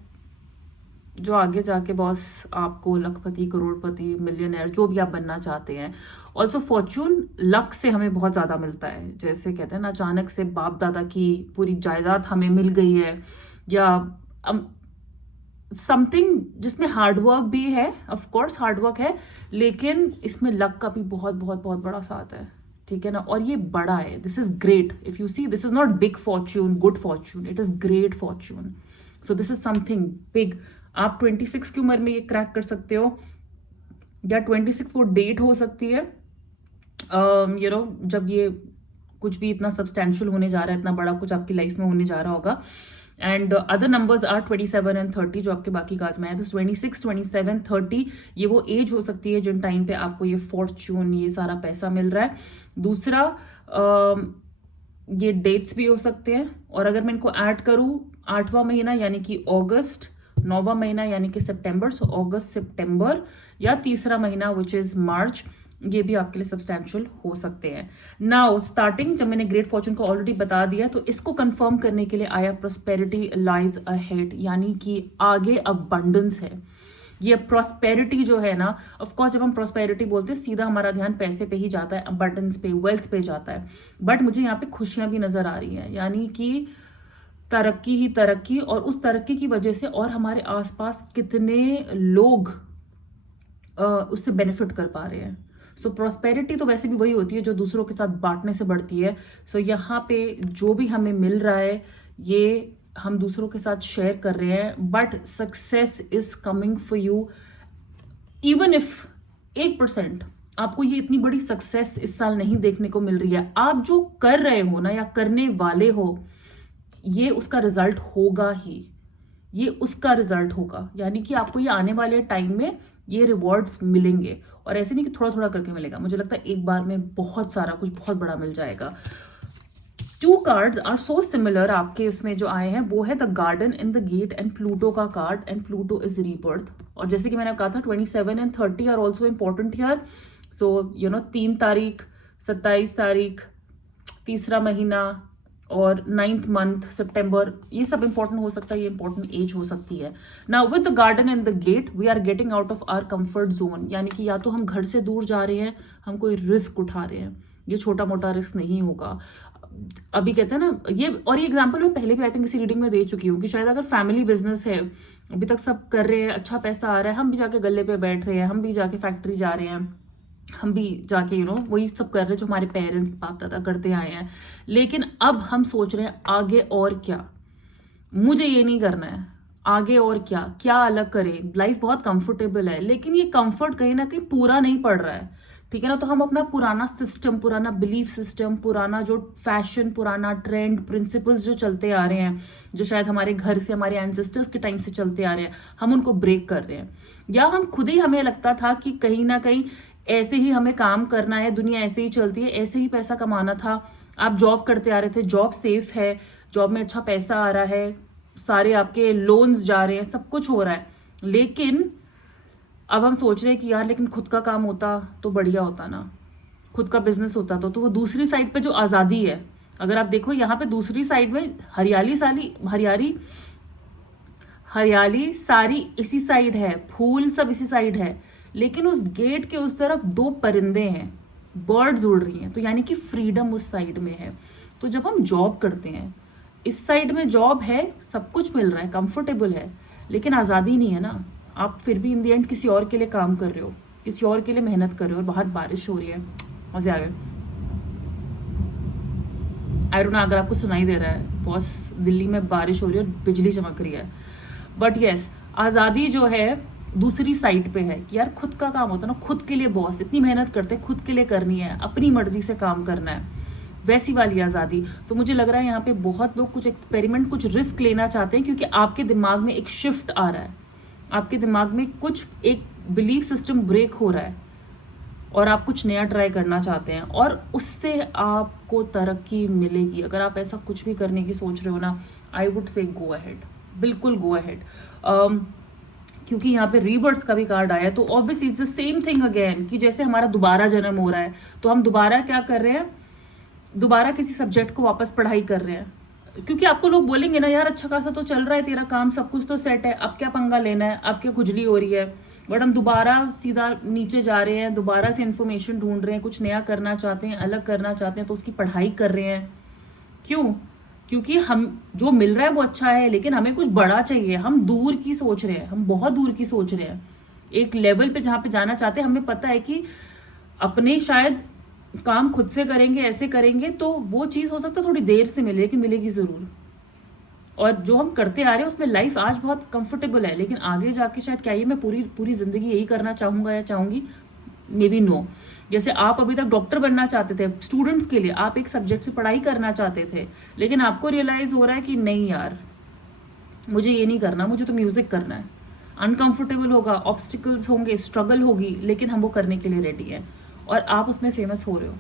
जो आगे जाके बॉस आपको लखपति, करोड़पति, मिलियनर जो भी आप बनना चाहते हैं. ऑल्सो फॉर्च्यून लक से हमें बहुत ज़्यादा मिलता है. जैसे कहते हैं ना अचानक से बाप दादा की पूरी जायदाद हमें मिल गई है, या समथिंग जिसमें हार्डवर्क भी है. ऑफ कोर्स हार्डवर्क है, लेकिन इसमें लक का भी बहुत बहुत बहुत बड़ा साथ है. ठीक है ना. और ये बड़ा है. This is great. If you see, this is not big fortune, good fortune, it is great fortune. So this is something big. आप 26 की उम्र में ये क्रैक कर सकते हो, या 26 वो डेट हो सकती है यू नो जब ये कुछ भी इतना सब्सटैंशियल होने जा रहा है, इतना बड़ा कुछ आपकी लाइफ में होने जा रहा होगा. And other numbers are 27 and 30 जो आपके बाकी कार्ड्स में है. तो 26, 27, 30 ये वो एज हो सकती है जिन टाइम पे आपको ये फॉर्च्यून, ये सारा पैसा मिल रहा है. दूसरा ये डेट्स भी हो सकते हैं. और अगर मैं इनको ऐड करूँ, 8वां महीना यानी कि अगस्त, 9वां महीना यानी कि सितंबर, सो अगस्त सितंबर, या तीसरा महीना विच इज मार्च, ये भी आपके लिए सब्सटैंशियल हो सकते हैं. नाउ स्टार्टिंग जब मैंने ग्रेट फॉर्च्यून को ऑलरेडी बता दिया, तो इसको कंफर्म करने के लिए आया प्रोस्पेरिटी लाइज अहेड, यानी कि आगे अबंडेंस है. ये प्रोस्पेरिटी जो है ना, ऑफ कोर्स जब हम प्रोस्पेरिटी बोलते हैं सीधा हमारा ध्यान पैसे पे ही जाता है, अबंडेंस पे, वेल्थ पे जाता है. बट मुझे यहाँ पे खुशियां भी नजर आ रही हैं, यानी कि तरक्की ही तरक्की. और उस तरक्की की वजह से और हमारे आसपास कितने लोग उससे बेनिफिट कर पा रहे हैं. सो प्रॉस्पेरिटी तो वैसे भी वही होती है जो दूसरों के साथ बांटने से बढ़ती है. सो यहाँ पे जो भी हमें मिल रहा है ये हम दूसरों के साथ शेयर कर रहे हैं. But success is coming for you, even if 1% आपको ये इतनी बड़ी सक्सेस इस साल नहीं देखने को मिल रही है, आप जो कर रहे हो ना या करने वाले हो, ये उसका रिजल्ट होगा ही. ये उसका रिजल्ट होगा, यानी कि आपको ये आने वाले टाइम में ये रिवॉर्ड्स मिलेंगे. और ऐसे नहीं कि थोड़ा थोड़ा करके मिलेगा, मुझे लगता है एक बार में बहुत सारा कुछ बहुत बड़ा मिल जाएगा. 2 कार्ड्स आर सो सिमिलर आपके उसमें जो आए हैं, वो है the garden in the gate and Pluto का card. And Pluto is rebirth. और जैसे कि मैंने कहा था 27 and 30 are also important here. So you know 3 तारीख, 27 तारीख, तीसरा महीना और 9th मंथ सितंबर, ये सब इंपॉर्टेंट हो सकता है. ये इंपॉर्टेंट एज हो सकती है. Now with the garden in the gate we are getting out of our comfort zone, यानी कि या तो हम घर से दूर जा रहे हैं, हम कोई रिस्क उठा रहे हैं. ये छोटा मोटा रिस्क नहीं होगा. अभी कहते हैं ना ये, और ये एग्जांपल मैं पहले भी आई थिंक किसी रीडिंग में दे चुकी हूँ कि शायद अगर फैमिली बिजनेस है, अभी तक सब कर रहे हैं, अच्छा पैसा आ रहा है, हम भी जाके गले पे बैठ रहे हैं, हम भी जाके फैक्ट्री जा रहे हैं, हम भी जाके यू नो वही सब कर रहे हैं जो हमारे पेरेंट्स बाप दादा करते आए हैं. लेकिन अब हम सोच रहे हैं आगे और क्या, मुझे ये नहीं करना है, आगे और क्या क्या अलग करें. लाइफ बहुत कंफर्टेबल है, लेकिन ये कंफर्ट कहीं ना कहीं पूरा नहीं पड़ रहा है. ठीक है ना. तो हम अपना पुराना सिस्टम, पुराना बिलीफ सिस्टम, पुराना जो फैशन, पुराना ट्रेंड, प्रिंसिपल्स जो चलते आ रहे हैं, जो शायद हमारे घर से, हमारे एंसेस्टर्स के टाइम से चलते आ रहे हैं, हम उनको ब्रेक कर रहे हैं. या हम खुद ही, हमें लगता था कि कहीं ना कहीं ऐसे ही हमें काम करना है, दुनिया ऐसे ही चलती है, ऐसे ही पैसा कमाना था. आप जॉब करते आ रहे थे, जॉब सेफ है, जॉब में अच्छा पैसा आ रहा है, सारे आपके लोन्स जा रहे हैं, सब कुछ हो रहा है. लेकिन अब हम सोच रहे हैं कि यार लेकिन खुद का काम होता तो बढ़िया होता ना, खुद का बिजनेस होता तो वो दूसरी साइड पे जो आज़ादी है, अगर आप देखो यहाँ पे दूसरी साइड में हरियाली सारी इसी साइड है, फूल सब इसी साइड है, लेकिन उस गेट के उस तरफ 2 परिंदे हैं, बर्ड्स उड़ रही हैं. तो यानी कि फ्रीडम उस साइड में है. तो जब हम जॉब करते हैं, इस साइड में जॉब है, सब कुछ मिल रहा है, कंफर्टेबल है, लेकिन आज़ादी नहीं है ना. आप फिर भी इन दी एंड किसी और के लिए काम कर रहे हो, किसी और के लिए मेहनत कर रहे हो. और बाहर बारिश हो रही है, मजे आ गए. आई डोंट नो अगर आपको सुनाई दे रहा है, बॉस दिल्ली में बारिश हो रही है और बिजली चमक रही है. बट यस, आज़ादी जो है दूसरी साइड पे है कि यार खुद का काम होता है ना, खुद के लिए बॉस, इतनी मेहनत करते हैं, खुद के लिए करनी है, अपनी मर्जी से काम करना है, वैसी वाली आज़ादी। तो मुझे लग रहा है यहाँ पे बहुत लोग कुछ एक्सपेरिमेंट, कुछ रिस्क लेना चाहते हैं, क्योंकि आपके दिमाग में एक शिफ्ट आ रहा है, आपके दिमाग में कुछ एक बिलीफ सिस्टम ब्रेक हो रहा है और आप कुछ नया ट्राई करना चाहते हैं और उससे आपको तरक्की मिलेगी। अगर आप ऐसा कुछ भी करने की सोच रहे हो ना, I would say go ahead, बिल्कुल गो अहेड। क्योंकि यहाँ पे रीबर्थ का भी कार्ड आया है, तो obviously it's the same thing again कि जैसे हमारा दोबारा जन्म हो रहा है, तो हम दोबारा क्या कर रहे हैं, दोबारा किसी सब्जेक्ट को वापस पढ़ाई कर रहे हैं। क्योंकि आपको लोग बोलेंगे ना, यार अच्छा खासा तो चल रहा है तेरा काम, सब कुछ तो सेट है, अब क्या पंगा लेना है, अब क्या खुजली हो रही है। बट हम दोबारा सीधा नीचे जा रहे हैं, दोबारा से इन्फॉर्मेशन ढूंढ रहे हैं, कुछ नया करना चाहते हैं, अलग करना चाहते हैं, तो उसकी पढ़ाई कर रहे हैं। क्यों? क्योंकि हम जो मिल रहा है वो अच्छा है, लेकिन हमें कुछ बड़ा चाहिए। हम दूर की सोच रहे हैं, हम बहुत दूर की सोच रहे हैं, एक लेवल पे जहाँ पे जाना चाहते हैं। हमें पता है कि अपने शायद काम खुद से करेंगे, ऐसे करेंगे तो वो चीज़ हो सकता है थोड़ी देर से मिले, कि मिलेगी ज़रूर। और जो हम करते आ रहे हैं उसमें लाइफ आज बहुत कंफर्टेबल है, लेकिन आगे जाके शायद क्या ये मैं पूरी पूरी ज़िंदगी यही करना चाहूँगा या चाहूँगी, मे बी नो। जैसे आप अभी तक डॉक्टर बनना चाहते थे, स्टूडेंट्स के लिए आप एक सब्जेक्ट से पढ़ाई करना चाहते थे, लेकिन आपको रियलाइज हो रहा है कि नहीं यार, मुझे ये नहीं करना, मुझे तो म्यूजिक करना है। अनकंफर्टेबल होगा, ऑब्स्टिकल्स होंगे, स्ट्रगल होगी, लेकिन हम वो करने के लिए रेडी हैं। और आप उसमें फेमस हो रहे हो,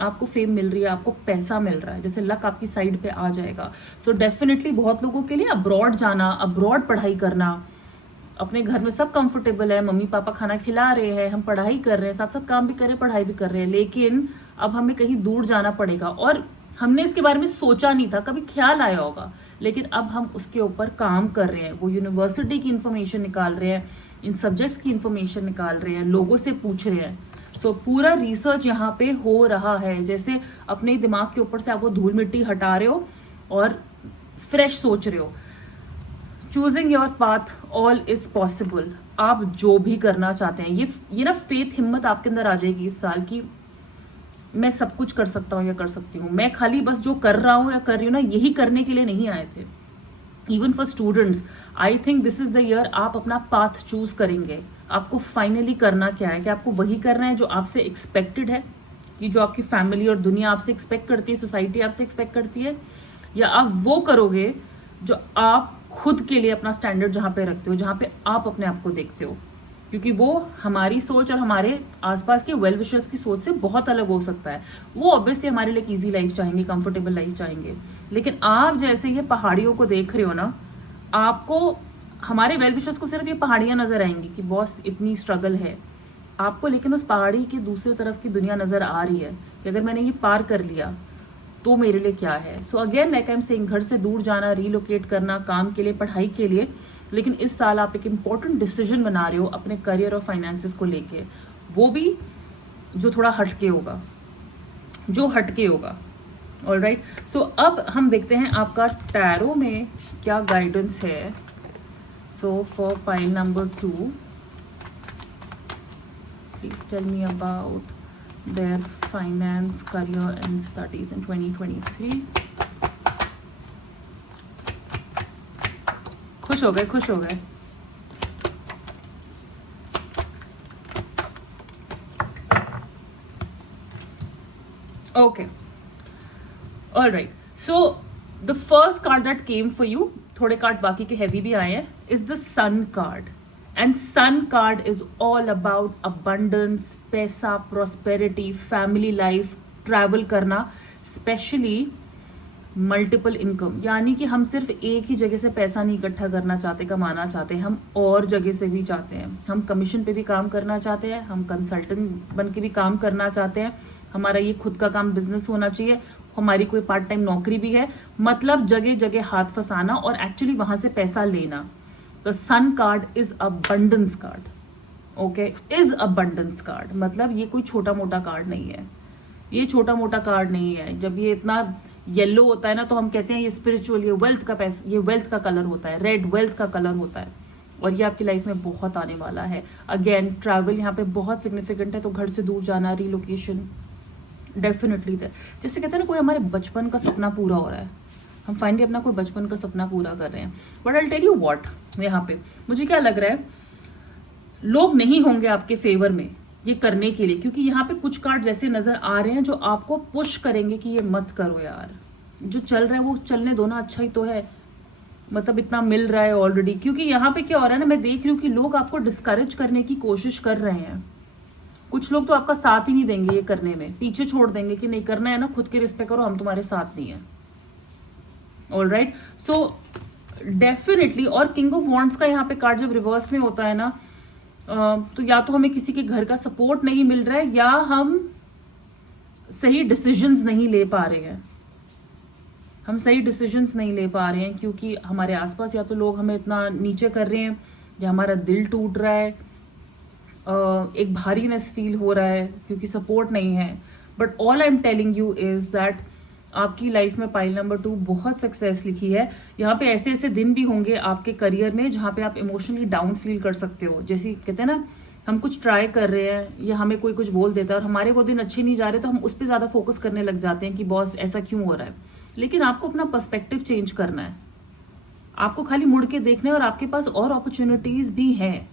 आपको फेम मिल रही है, आपको पैसा मिल रहा है, जैसे लक आपकी साइड पे आ जाएगा। सो डेफिनेटली बहुत लोगों के लिए अब्रॉड जाना, अब्रॉड पढ़ाई करना, अपने घर में सब कंफर्टेबल है, मम्मी पापा खाना खिला रहे हैं, हम पढ़ाई कर रहे हैं, साथ साथ काम भी कर रहे हैं, पढ़ाई भी कर रहे हैं, लेकिन अब हमें कहीं दूर जाना पड़ेगा। और हमने इसके बारे में सोचा नहीं था, कभी ख्याल आया होगा, लेकिन अब हम उसके ऊपर काम कर रहे हैं। वो यूनिवर्सिटी की इंफॉर्मेशन निकाल रहे हैं, इन सब्जेक्ट्स की इंफॉर्मेशन निकाल रहे हैं, लोगों से पूछ रहे हैं। सो पूरा रिसर्च यहाँ पे हो रहा है। जैसे अपने दिमाग के ऊपर से आप वो धूल मिट्टी हटा रहे हो और फ्रेश सोच रहे हो। Choosing your path, all is possible. आप जो भी करना चाहते हैं, ये ना फेथ, हिम्मत आपके अंदर आ जाएगी इस साल की, मैं सब कुछ कर सकता हूँ या कर सकती हूँ। मैं खाली बस जो कर रहा हूँ या कर रही हूँ ना, यही करने के लिए नहीं आए थे। Even for students, I think this is the year आप अपना पाथ चूज करेंगे। आपको फाइनली करना क्या है, कि आपको वही करना है जो आपसे एक्सपेक्टेड है, कि जो आपकी फैमिली और दुनिया आपसे एक्सपेक्ट करती है, सोसाइटी आपसे एक्सपेक्ट करती है, या आप वो करोगे जो आप खुद के लिए अपना स्टैंडर्ड जहाँ पे रखते हो, जहाँ पे आप अपने आप को देखते हो। क्योंकि वो हमारी सोच और हमारे आसपास के वेल विशर्स की सोच से बहुत अलग हो सकता है। वो ऑब्वियसली हमारे लिए ईजी लाइफ चाहेंगे, कंफर्टेबल लाइफ चाहेंगे, लेकिन आप जैसे ये पहाड़ियों को देख रहे हो ना, आपको, हमारे वेल विशर्स को सिर्फ ये पहाड़ियां नजर आएंगी कि बॉस इतनी स्ट्रगल है आपको, लेकिन उस पहाड़ी की दूसरी तरफ की दुनिया नजर आ रही है कि अगर मैंने ये पार कर लिया तो मेरे लिए क्या है। So again like I am saying, घर से दूर जाना, रीलोकेट करना, काम के लिए, पढ़ाई के लिए, लेकिन इस साल आप एक इम्पॉर्टेंट डिसीजन बना रहे हो अपने करियर और फाइनेंसेस को लेके, वो भी जो थोड़ा हटके होगा, जो हटके होगा। ऑलराइट, सो अब हम देखते हैं आपका टैरो में क्या गाइडेंस है। So for pile number 2, please tell me about their finance, career and studies in 2023. खुश हो गए, खुश हो गए। Okay, all right. So the first card that came for you, थोड़े कार्ड बाकी के हैवी भी आए हैं, is the Sun card. And Sun card is all about abundance, पैसा, prosperity, family life, travel करना, specially multiple income। यानी कि हम सिर्फ एक ही जगह से पैसा नहीं इकट्ठा करना चाहते, कमाना चाहते हैं, हम और जगह से भी चाहते हैं। हम कमीशन पे भी काम करना चाहते हैं, हम कंसल्टेंट बन के भी काम करना चाहते हैं, हमारा ये खुद का काम बिजनेस होना चाहिए, हमारी कोई पार्ट टाइम नौकरी भी है, मतलब जगह जगह हाथ फंसाना और एक्चुअली वहां से पैसा लेना। The Sun card is abundance card, okay? is abundance card, मतलब ये कोई छोटा मोटा कार्ड नहीं है, ये छोटा मोटा कार्ड नहीं है। जब ये इतना येलो होता है ना, तो हम कहते हैं ये स्पिरिचुअल, ये वेल्थ का पैसा, ये वेल्थ का कलर होता है, रेड वेल्थ का कलर होता है, और ये आपकी लाइफ में बहुत आने वाला है। अगेन ट्रैवल यहाँ पे बहुत सिग्निफिकेंट है, तो घर से दूर जाना, रिलोकेशन डेफिनेटली है। जैसे कहते हैं ना, कोई हमारे बचपन का सपना पूरा हो रहा है, हम फाइनली अपना कोई बचपन का सपना पूरा कर रहे हैं। But I tell you what, यहाँ पे मुझे क्या लग रहा है, लोग नहीं होंगे आपके फेवर में ये करने के लिए, क्योंकि यहाँ पे कुछ कार्ड जैसे नजर आ रहे हैं जो आपको पुश करेंगे कि ये मत करो यार, जो चल रहा है वो चलने दो ना, अच्छा ही तो है, मतलब इतना मिल रहा है ऑलरेडी। क्योंकि यहाँ पे क्या हो रहा है ना, मैं देख रही हूँ कि लोग आपको डिस्करेज करने की कोशिश कर रहे हैं। कुछ लोग तो आपका साथ ही नहीं देंगे ये करने में, पीछे छोड़ देंगे कि नहीं करना है ना, खुद की रिस्पेक्ट करो, हम तुम्हारे साथ नहीं है। Alright, so definitely. और किंग ऑफ वॉन्ड्स का यहाँ पे कार्ड जब रिवर्स में होता है ना, तो या तो हमें किसी के घर का सपोर्ट नहीं मिल रहा है, या हम सही डिसीजंस नहीं ले पा रहे हैं। हम सही डिसीजंस नहीं ले पा रहे हैं क्योंकि हमारे आसपास या तो लोग हमें इतना नीचे कर रहे हैं, या हमारा दिल टूट रहा है, एक भारीनेस फील हो रहा है क्योंकि सपोर्ट नहीं है। But all I am telling you is that आपकी लाइफ में पाइल नंबर 2 बहुत सक्सेस लिखी है। यहाँ पे ऐसे ऐसे दिन भी होंगे आपके करियर में जहाँ पे आप इमोशनली डाउन फील कर सकते हो। जैसे कहते हैं ना, हम कुछ ट्राई कर रहे हैं या हमें कोई कुछ बोल देता है और हमारे वो दिन अच्छे नहीं जा रहे, तो हम उस पर ज़्यादा फोकस करने लग जाते हैं कि बॉस ऐसा क्यों हो रहा है। लेकिन आपको अपना पर्सपेक्टिव चेंज करना है, आपको खाली मुड़ के देखना है, और आपके पास और अपॉर्चुनिटीज भी हैं।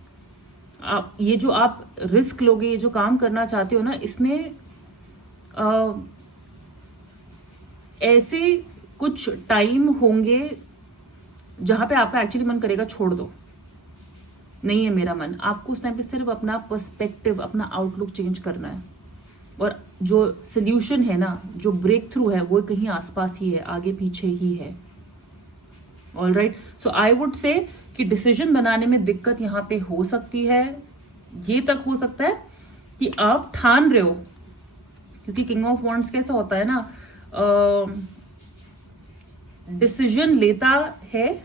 आप ये जो आप रिस्क लोगे, ये जो काम करना चाहते हो ना, इसमें ऐसे कुछ टाइम होंगे जहां पे आपका एक्चुअली मन करेगा छोड़ दो, नहीं है मेरा मन। आपको उस टाइम पे सिर्फ अपना पर्सपेक्टिव, अपना आउटलुक चेंज करना है, और जो सोल्यूशन है ना, जो ब्रेक थ्रू है, वो कहीं आसपास ही है, आगे पीछे ही है। All right, so I would say कि डिसीजन बनाने में दिक्कत यहाँ पे हो सकती है। ये तक हो सकता है कि आप ठान रहे हो, क्योंकि किंग ऑफ वॉन्ड्स कैसा होता है ना, डिसीजन लेता है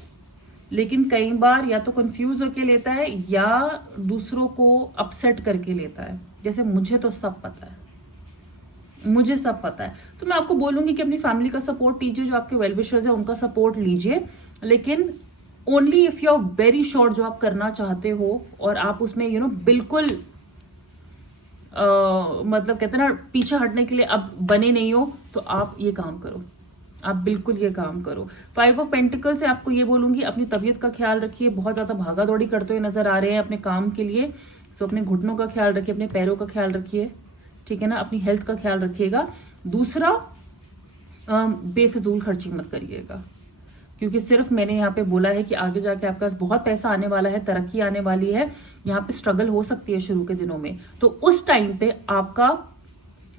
लेकिन कई बार या तो कंफ्यूज होके लेता है या दूसरों को अपसेट करके लेता है। जैसे मुझे तो सब पता है, मुझे सब पता है, तो मैं आपको बोलूंगी कि अपनी फैमिली का सपोर्ट लीजिए, जो आपके वेल विशर्स है उनका सपोर्ट लीजिए, लेकिन only if you are very sure जो आप करना चाहते हो और आप उसमें बिल्कुल मतलब कहते हैं ना, पीछे हटने के लिए अब बने नहीं हो, तो आप ये काम करो, आप बिल्कुल ये काम करो। 5 ऑफ पेंटिकल से आपको ये बोलूंगी, अपनी तबीयत का ख्याल रखिए, बहुत ज्यादा भागा दौड़ी करते हुए नजर आ रहे हैं अपने काम के लिए, सो अपने घुटनों का ख्याल रखिए, अपने पैरों का ख्याल रखिए, ठीक है ना, अपनी हेल्थ का ख्याल रखिएगा। दूसरा, बेफिजूल खर्ची मत करिएगा, क्योंकि सिर्फ मैंने यहाँ पे बोला है कि आगे जाके आपके पास बहुत पैसा आने वाला है, तरक्की आने वाली है, यहाँ पे स्ट्रगल हो सकती है शुरू के दिनों में, तो उस टाइम पे आपका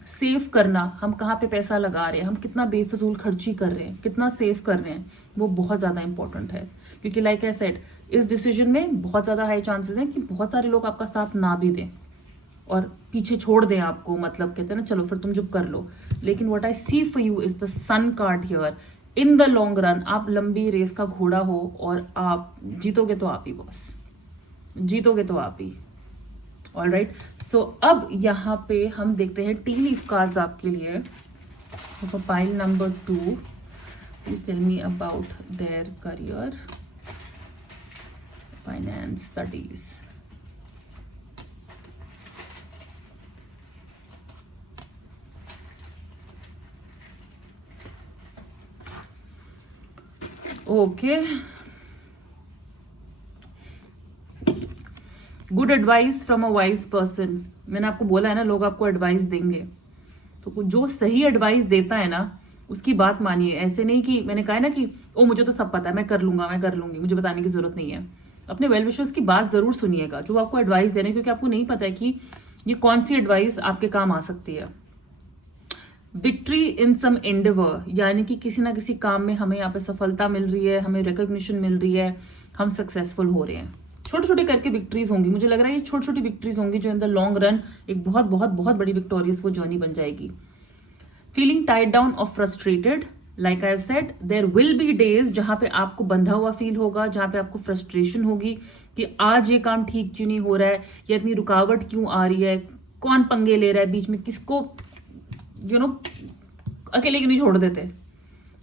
सेव करना, हम कहाँ पे पैसा लगा रहे हैं, हम कितना बेफिजूल खर्ची कर रहे हैं, कितना सेव कर रहे हैं, वो बहुत ज्यादा इंपॉर्टेंट है। क्योंकि लाइक आई सेड, इस डिसीजन में बहुत ज्यादा हाई चांसेस हैं कि बहुत सारे लोग आपका साथ ना भी दें और पीछे छोड़ दें आपको, मतलब कहते हैं ना, चलो फिर तुम जो कर लो। लेकिन what I see for you is the sun card here. In the long run आप लंबी रेस का घोड़ा हो और आप जीतोगे तो आप ही बॉस, जीतोगे तो आप ही। ऑल राइट, सो अब यहाँ पे हम देखते हैं टी लीफ कार्ड्स आपके लिए। For pile number 2, please tell me about their career, finance, studies. Okay, good advice from a wise person. मैंने आपको बोला है ना, लोग आपको एडवाइस देंगे, तो जो सही एडवाइस देता है ना उसकी बात मानिए। ऐसे नहीं कि मैंने कहा है ना कि ओ मुझे तो सब पता है, मैं कर लूंगा, मैं कर लूंगी, मुझे बताने की जरूरत नहीं है। अपने वेल विशर्स की बात जरूर सुनिएगा जो आपको एडवाइस दे रहे हैं, क्योंकि आपको नहीं पता है कि ये कौन सी एडवाइस आपके काम आ सकती है। विक्ट्री इन सम एंडेवर, यानी कि किसी ना किसी काम में हमें यहाँ पे सफलता मिल रही है, हमें रिकॉग्निशन मिल रही है, हम सक्सेसफुल हो रहे हैं। छोटे छोटे करके विक्ट्रीज होंगी, मुझे लग रहा है ये छोटी छोटी विक्ट्रीज होंगी जो इन द लॉन्ग रन एक बहुत बहुत बहुत बड़ी विक्टोरियस वो जर्नी बन जाएगी। फीलिंग टाइड डाउन और frustrated, like I have said, there will be days जहां पे आपको बंधा हुआ फील होगा, जहां पे आपको फ्रस्ट्रेशन होगी कि आज ये काम ठीक क्यों नहीं हो रहा है, या इतनी रुकावट क्यों आ रही है, कौन पंगे ले रहा है बीच में, किसको अकेले क्यों नहीं छोड़ देते,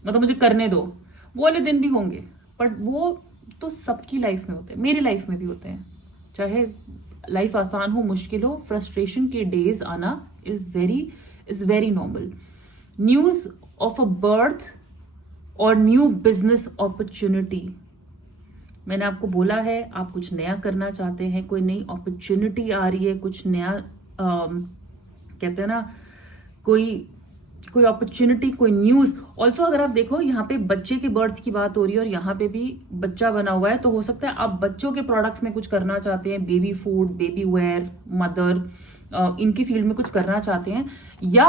मतलब मुझे करने दो। वो वाले दिन भी होंगे, बट वो तो सबकी लाइफ में होते हैं, मेरी लाइफ में भी होते हैं। चाहे लाइफ आसान हो मुश्किल हो, फ्रस्ट्रेशन के डेज आना is very normal. News of a birth और न्यू बिजनेस अपॉर्चुनिटी। मैंने आपको बोला है आप कुछ नया करना चाहते हैं, कोई नई अपॉर्चुनिटी आ रही है, कुछ नया कहते हैं ना, कोई कोई अपॉर्चुनिटी, कोई न्यूज। ऑल्सो अगर आप देखो यहाँ पे बच्चे के बर्थ की बात हो रही है और यहाँ पे भी बच्चा बना हुआ है, तो हो सकता है आप बच्चों के प्रोडक्ट्स में कुछ करना चाहते हैं, baby food, baby wear, mother, इनकी फील्ड में कुछ करना चाहते हैं, या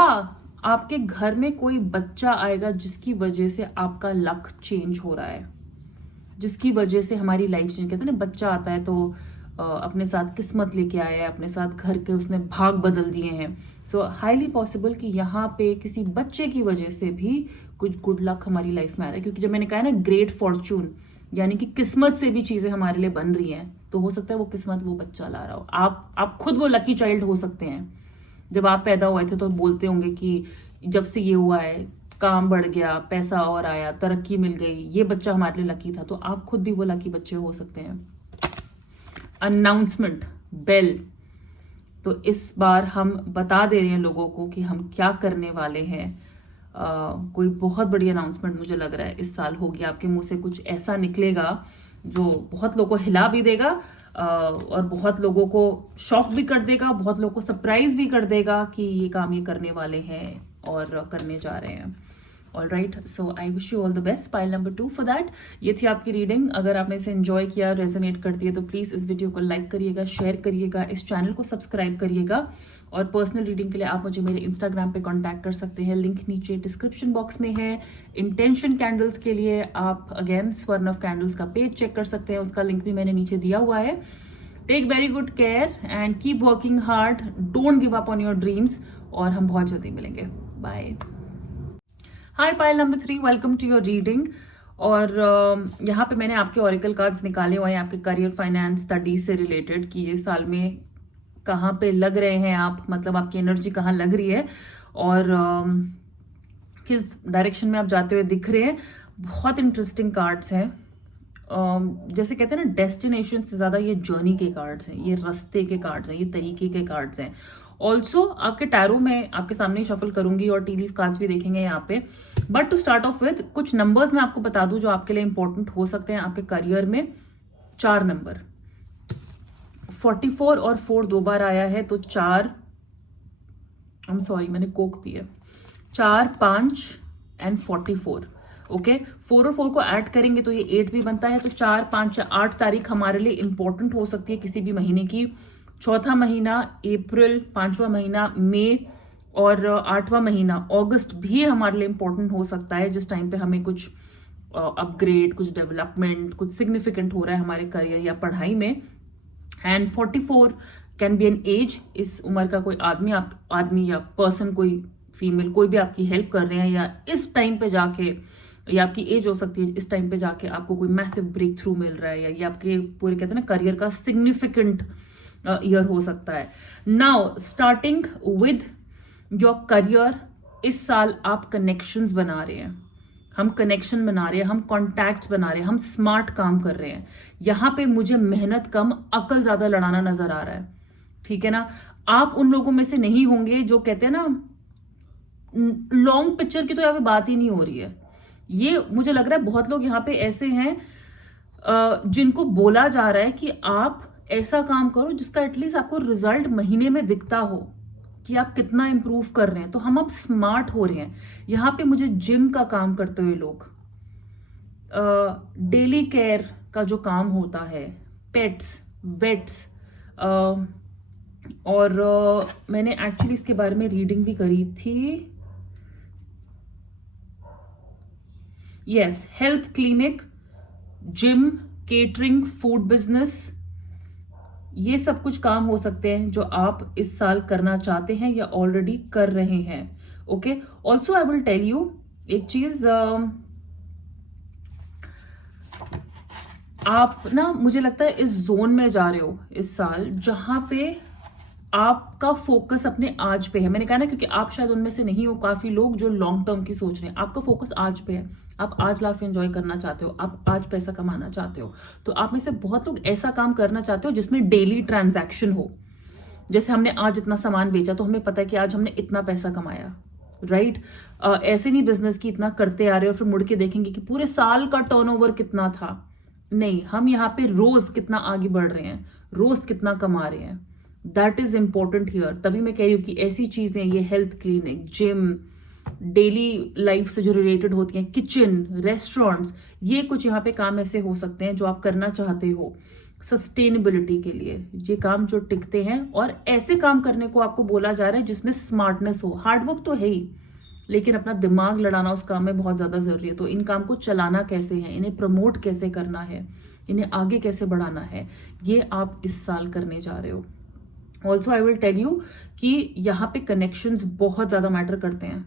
आपके घर में कोई बच्चा आएगा जिसकी वजह से आपका लक चेंज हो रहा है, जिसकी वजह से हमारी लाइफ चेंज। कहते हैं ना, बच्चा आता है तो अपने साथ किस्मत लेके आया है, अपने साथ घर के उसने भाग बदल दिए हैं। सो हाईली पॉसिबल कि यहाँ पे किसी बच्चे की वजह से भी कुछ गुड लक हमारी लाइफ में आ रहा है, क्योंकि जब मैंने कहा ना ग्रेट फॉर्चून, यानी कि किस्मत से भी चीजें हमारे लिए बन रही हैं, तो हो सकता है वो किस्मत वो बच्चा ला रहा हो। आप खुद वो लकी चाइल्ड हो सकते हैं। जब आप पैदा हुए थे तो बोलते होंगे कि जब से ये हुआ है, काम बढ़ गया, पैसा और आया, तरक्की मिल गई, ये बच्चा हमारे लिए लकी था। तो आप खुद भी वो लकी बच्चे हो सकते हैं। अनाउंसमेंट बेल, तो इस बार हम बता दे रहे हैं लोगों को कि हम क्या करने वाले हैं। कोई बहुत बड़ी अनाउंसमेंट मुझे लग रहा है इस साल होगी, आपके मुंह से कुछ ऐसा निकलेगा जो बहुत लोगों को हिला भी देगा और बहुत लोगों को शॉक भी कर देगा, बहुत लोगों को सरप्राइज भी कर देगा कि ये काम ये करने वाले हैं और करने जा रहे हैं। All right, so I wish you all the best. Pile number 2 for that. ये थी आपकी रीडिंग। अगर आपने इसे एंजॉय किया, रेजोनेट करती है, तो प्लीज इस वीडियो को लाइक करिएगा, शेयर करिएगा, इस चैनल को सब्सक्राइब करिएगा। और पर्सनल रीडिंग के लिए आप मुझे मेरे इंस्टाग्राम पे कांटेक्ट कर सकते हैं, लिंक नीचे डिस्क्रिप्शन बॉक्स में है। इंटेंशन कैंडल्स के लिए आप अगेन स्वर्ण ऑफ कैंडल्स का पेज चेक कर सकते हैं, उसका लिंक भी मैंने नीचे दिया हुआ है। Take very good care and keep working hard, don't give up on your dreams, और हम बहुत जल्दी मिलेंगे। Bye. Hi pile number 3, welcome to your reading. और यहाँ पे मैंने आपके ऑरिकल कार्ड्स निकाले हुए हैं आपके करियर, फाइनेंस, स्टडी से रिलेटेड, कि ये साल में कहाँ पे लग रहे हैं आप, मतलब आपकी एनर्जी कहाँ लग रही है और किस डायरेक्शन में आप जाते हुए दिख रहे हैं। बहुत इंटरेस्टिंग कार्ड्स हैं। जैसे कहते हैं ना, डेस्टिनेशन से ज़्यादा ये जर्नी के कार्ड्स हैं, ये रास्ते के कार्ड्स हैं, ये तरीके के कार्ड्स हैं। ऑल्सो आपके टैरो में आपके सामने ही शफल करूंगी और टी लीफ कार्ड्स भी देखेंगे यहाँ पे। But to start off with कुछ नंबर्स मैं आपको बता दूं जो आपके लिए इंपॉर्टेंट हो सकते हैं आपके करियर में। 4 नंबर, 44 और 4 2 बार आया है, तो 4, मैंने कोक पी है, 4, 5 एंड 44। ओके, 4 और 4 को ऐड करेंगे तो ये 8 भी बनता है। तो 4, 5 या 8 तारीख हमारे लिए इंपॉर्टेंट हो सकती है किसी भी महीने की। चौथा महीना अप्रैल, 5वां महीना मई और 8वां महीना अगस्त भी हमारे लिए इंपॉर्टेंट हो सकता है, जिस टाइम पे हमें कुछ अपग्रेड, कुछ डेवलपमेंट, कुछ सिग्निफिकेंट हो रहा है हमारे करियर या पढ़ाई में। And 44 can be an age, इस उम्र का कोई आदमी या पर्सन, कोई फीमेल, कोई भी आपकी हेल्प कर रहे हैं, या इस टाइम पे जाके, या आपकी एज हो सकती है, इस टाइम पे जाके आपको कोई मैसिव ब्रेक थ्रू मिल रहा है, या ये आपके पूरे कहते हैं ना करियर का सिग्निफिकेंट ईयर हो सकता है। Now starting with your career, इस साल आप कनेक्शंस बना रहे हैं, हम कनेक्शन बना रहे हैं, हम कॉन्टैक्ट्स बना रहे हैं, हम स्मार्ट काम कर रहे हैं। यहां पे मुझे मेहनत कम, अकल ज्यादा लड़ाना नजर आ रहा है। ठीक है ना, आप उन लोगों में से नहीं होंगे जो कहते हैं ना, लॉन्ग पिक्चर की तो यहाँ पे बात ही नहीं हो रही है। ये मुझे लग रहा है बहुत लोग यहाँ पे ऐसे हैं जिनको बोला जा रहा है कि आप ऐसा काम करो जिसका एटलीस्ट आपको रिजल्ट महीने में दिखता हो कि आप कितना इंप्रूव कर रहे हैं। तो हम अब स्मार्ट हो रहे हैं। यहाँ पे मुझे जिम का काम करते हुए लोग, डेली केयर का जो काम होता है, पेट्स, वेट्स, और मैंने एक्चुअली इसके बारे में रीडिंग भी करी थी। Yes, health clinic, gym, catering, food business, ये सब कुछ काम हो सकते हैं जो आप इस साल करना चाहते हैं या ऑलरेडी कर रहे हैं। Okay, also I will tell you एक चीज, आप ना, मुझे लगता है इस जोन में जा रहे हो इस साल जहां पे आपका फोकस अपने आज पे है। मैंने कहा ना, क्योंकि आप शायद उनमें से नहीं हो, काफी लोग जो लॉन्ग टर्म की सोच रहे हैं। आपका फोकस आज पे है, आप आज लाइफ एंजॉय करना चाहते हो, आप आज पैसा कमाना चाहते हो। तो आप में से बहुत लोग ऐसा काम करना चाहते हो जिसमें डेली ट्रांजैक्शन हो। जैसे हमने आज इतना सामान बेचा तो हमें पता है कि आज हमने इतना पैसा कमाया। राइट? ऐसे नहीं बिजनेस की इतना करते आ रहे और फिर मुड़ के देखेंगे कि पूरे साल का टर्नओवर कितना था। नहीं, हम यहाँ पे रोज कितना आगे बढ़ रहे हैं, रोज कितना कमा रहे हैं, दैट इज इंपॉर्टेंट हियर। तभी मैं कह रही हूँ कि ऐसी चीजें, ये health clinic, gym, daily life से जो रिलेटेड होती हैं, किचन, रेस्टोरेंट्स, ये कुछ यहाँ पे काम ऐसे हो सकते हैं जो आप करना चाहते हो सस्टेनेबिलिटी के लिए। ये काम जो टिकते हैं, और ऐसे काम करने को आपको बोला जा रहा है जिसमें स्मार्टनेस हो। हार्डवर्क तो है ही, लेकिन अपना दिमाग लड़ाना उस काम में बहुत ज्यादा जरूरी है। तो इन काम को चलाना कैसे है, इन्हें प्रमोट कैसे करना है, इन्हें आगे कैसे बढ़ाना है, ये आप इस साल करने जा रहे हो। Also I will tell you कि यहाँ पे कनेक्शंस बहुत ज्यादा मैटर करते हैं।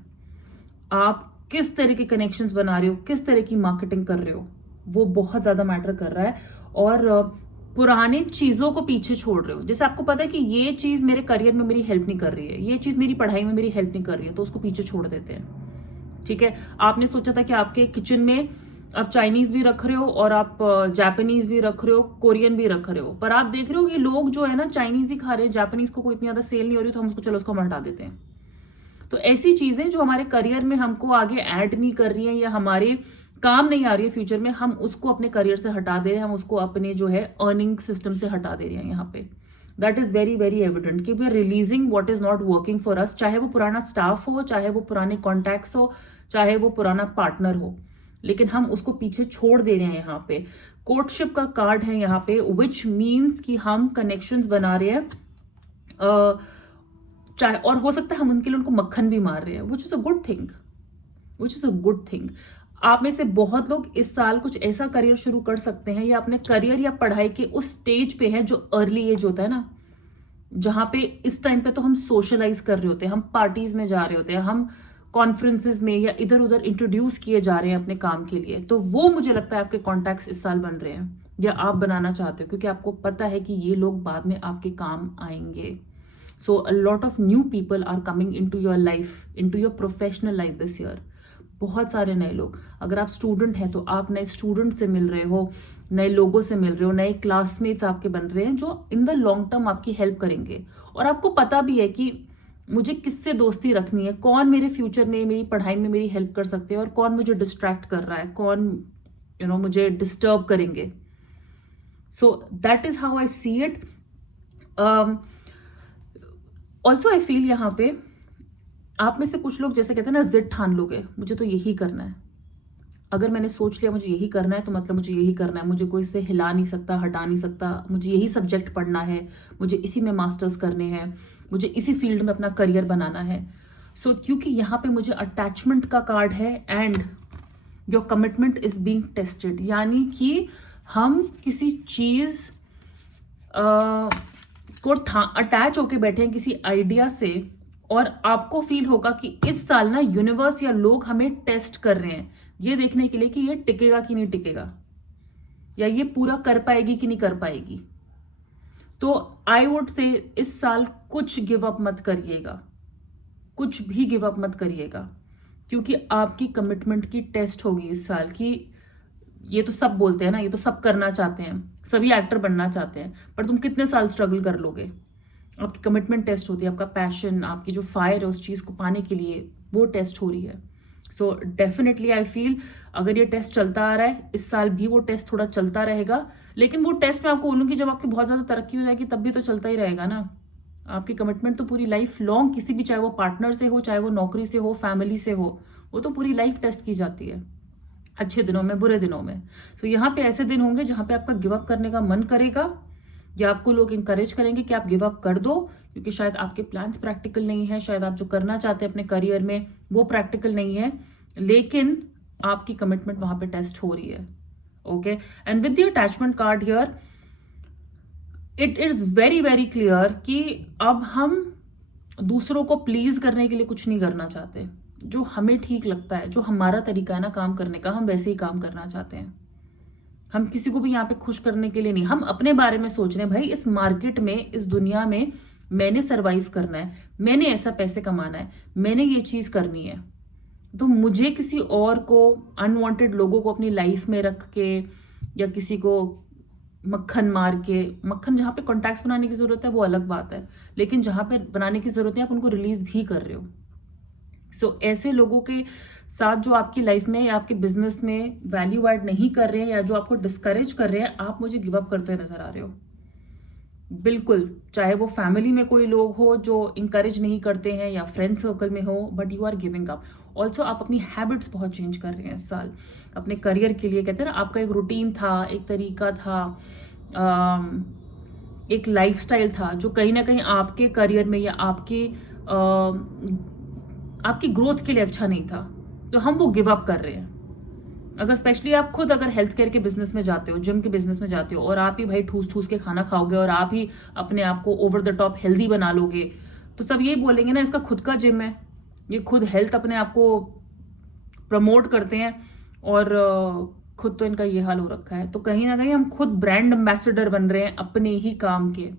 आप किस तरह के कनेक्शंस बना रहे हो, किस तरह की मार्केटिंग कर रहे हो, वो बहुत ज्यादा मैटर कर रहा है। और पुरानी चीजों को पीछे छोड़ रहे हो। जैसे आपको पता है कि ये चीज मेरे करियर में मेरी हेल्प नहीं कर रही है, ये चीज मेरी पढ़ाई में मेरी हेल्प नहीं कर रही है, तो उसको पीछे छोड़ देते हैं। ठीक है, आपने सोचा था कि आपके किचन में आप चाइनीज भी रख रहे हो और आप जापानीज भी रख रहे हो, कोरियन भी रख रहे हो, पर आप देख रहे हो कि लोग जो है ना चाइनीज ही खा रहे हैं, जापानीज को कोई इतनी ज्यादा सेल नहीं हो रही, तो हम उसको, चलो उसको हम हटा देते हैं। तो ऐसी चीजें जो हमारे करियर में हमको आगे ऐड नहीं कर रही हैं या हमारे काम नहीं आ रही है फ्यूचर में, हम उसको अपने करियर से हटा दे रहे हैं, हम उसको अपने जो है अर्निंग सिस्टम से हटा दे रहे हैं। यहाँ पे that is very very evident कि we are releasing what is not working for us, चाहे वो पुराना स्टाफ हो, चाहे वो पुराने कॉन्टैक्ट्स हो, चाहे वो पुराना पार्टनर हो, लेकिन हम उसको पीछे छोड़ दे रहे हैं। यहाँ पे कोर्टशिप का कार्ड है यहाँ पे, विच मीन्स कि हम कनेक्शंस बना रहे हैं, चाहे, और हो सकता है हम उनके लिए उनको मक्खन भी मार रहे हैं, which is a good thing, which is a good thing. आप में से बहुत लोग इस साल कुछ ऐसा करियर शुरू कर सकते हैं, या अपने करियर या पढ़ाई के उस स्टेज पे हैं जो अर्ली एज होता है ना, जहां पे इस टाइम पे तो हम सोशलाइज कर रहे होते हैं, हम पार्टीज में जा रहे होते हैं, हम कॉन्फ्रेंसेज में या इधर उधर इंट्रोड्यूस किए जा रहे हैं अपने काम के लिए। तो वो मुझे लगता है आपके कॉन्टैक्ट्स इस साल बन रहे हैं, या आप बनाना चाहते हो, क्योंकि आपको पता है कि ये लोग बाद में आपके काम आएंगे। So a lot of new people are coming in to your life, in to your professional life this year. बहुत सारे नए लोग, अगर आप स्टूडेंट हैं तो आप नए स्टूडेंट से मिल रहे हो, नए लोगों से मिल रहे हो, नए क्लासमेट्स आपके बन रहे हैं जो इन द लॉन्ग टर्म आपकी हेल्प करेंगे। और आपको पता भी है कि मुझे किससे दोस्ती रखनी है, कौन मेरे फ्यूचर में, मेरी पढ़ाई में मेरी हेल्प कर सकते हैं, और कौन मुझे डिस्ट्रैक्ट कर रहा है, कौन मुझे डिस्टर्ब करेंगे। सो that is how I see it. Also I feel यहाँ पे आप में से कुछ लोग जैसे कहते हैं ना, जिद ठान लोगे, मुझे तो यही करना है। अगर मैंने सोच लिया मुझे यही करना है, तो मतलब मुझे यही करना है, मुझे कोई इससे हिला नहीं सकता, हटा नहीं सकता, मुझे यही सब्जेक्ट पढ़ना है, मुझे इसी में मास्टर्स करने हैं, मुझे इसी फील्ड में अपना करियर बनाना है। सो क्योंकि यहाँ पे मुझे अटैचमेंट का कार्ड है, and your commitment is being tested, यानी कि हम किसी चीज को अटैच होके बैठे हैं किसी आइडिया से, और आपको फील होगा कि इस साल ना यूनिवर्स या लोग हमें टेस्ट कर रहे हैं, ये देखने के लिए कि ये टिकेगा कि नहीं टिकेगा, या ये पूरा कर पाएगी कि नहीं कर पाएगी। तो आई वुड से इस साल कुछ गिव अप मत करिएगा, कुछ भी गिव अप मत करिएगा, क्योंकि आपकी कमिटमेंट की टेस्ट होगी इस साल की। ये तो सब बोलते हैं ना, ये तो सब करना चाहते हैं, सभी एक्टर बनना चाहते हैं, पर तुम कितने साल स्ट्रगल कर लोगे। आपकी कमिटमेंट टेस्ट होती है, आपका पैशन, आपकी जो फायर है उस चीज को पाने के लिए, वो टेस्ट हो रही है। सो डेफिनेटली आई फील अगर ये टेस्ट चलता आ रहा है, इस साल भी वो टेस्ट थोड़ा चलता रहेगा। लेकिन वो टेस्ट मैं आपको बोलूंगी जब आपकी बहुत ज्यादा तरक्की हो जाएगी, तब भी तो चलता ही रहेगा ना। आपकी कमिटमेंट तो पूरी लाइफ लॉन्ग, किसी भी, चाहे वो पार्टनर से हो, चाहे वो नौकरी से हो, फैमिली से हो, वो तो पूरी लाइफ टेस्ट की जाती है, अच्छे दिनों में, बुरे दिनों में। सो यहाँ पे ऐसे दिन होंगे जहां पे आपका गिव अप करने का मन करेगा, या आपको लोग इंकरेज करेंगे कि आप गिव अप कर दो, क्योंकि शायद आपके प्लान्स प्रैक्टिकल नहीं है, शायद आप जो करना चाहते हैं अपने करियर में वो प्रैक्टिकल नहीं है, लेकिन आपकी कमिटमेंट वहां पे टेस्ट हो रही है। Okay, and with the attachment card here, it is very very clear कि अब हम दूसरों को प्लीज करने के लिए कुछ नहीं करना चाहते। जो हमें ठीक लगता है, जो हमारा तरीका है ना काम करने का, हम वैसे ही काम करना चाहते हैं। हम किसी को भी यहाँ पे खुश करने के लिए नहीं, हम अपने बारे में सोच रहे हैं, भाई इस मार्केट में, इस दुनिया में मैंने सरवाइव करना है, मैंने ऐसा पैसे कमाना है, मैंने ये चीज करनी है। तो मुझे किसी और को, अनवांटेड लोगों को अपनी लाइफ में रख के, या किसी को मक्खन मार के, मक्खन जहां पे कॉन्टैक्ट्स बनाने की जरूरत है वो अलग बात है, लेकिन जहां पे बनाने की जरूरत है आप उनको रिलीज भी कर रहे हो। ऐसे लोगों के साथ जो आपकी लाइफ में या आपके बिजनेस में वैल्यू ऐड नहीं कर रहे हैं या जो आपको डिस्करेज कर रहे हैं, आप मुझे गिव अप करते हुए नजर आ रहे हो। बिल्कुल, चाहे वो फैमिली में कोई लोग हो जो इंकरेज नहीं करते हैं या फ्रेंड सर्कल में हो, but you are giving up. Also आप अपनी हैबिट्स बहुत चेंज कर रहे हैं इस साल अपने करियर के लिए। कहते हैं ना, आपका एक रूटीन था, एक तरीका था, एक लाइफस्टाइल था जो कहीं ना कहीं आपके करियर में या आपकी ग्रोथ के लिए अच्छा नहीं था, तो हम वो गिव अप कर रहे हैं। अगर स्पेशली आप खुद अगर हेल्थ केयर के बिजनेस में जाते हो, जिम के बिजनेस में जाते हो, और आप ही भाई ठूस ठूस के खाना खाओगे और आप ही अपने आप को ओवर द टॉप हेल्दी बना लोगे, तो सब यही बोलेंगे ना, इसका खुद का जिम है, ये खुद हेल्थ अपने आप को प्रमोट करते हैं और खुद तो इनका ये हाल हो रखा है। तो कहीं ना कहीं हम खुद ब्रांड एम्बेसडर बन रहे हैं अपने ही काम के,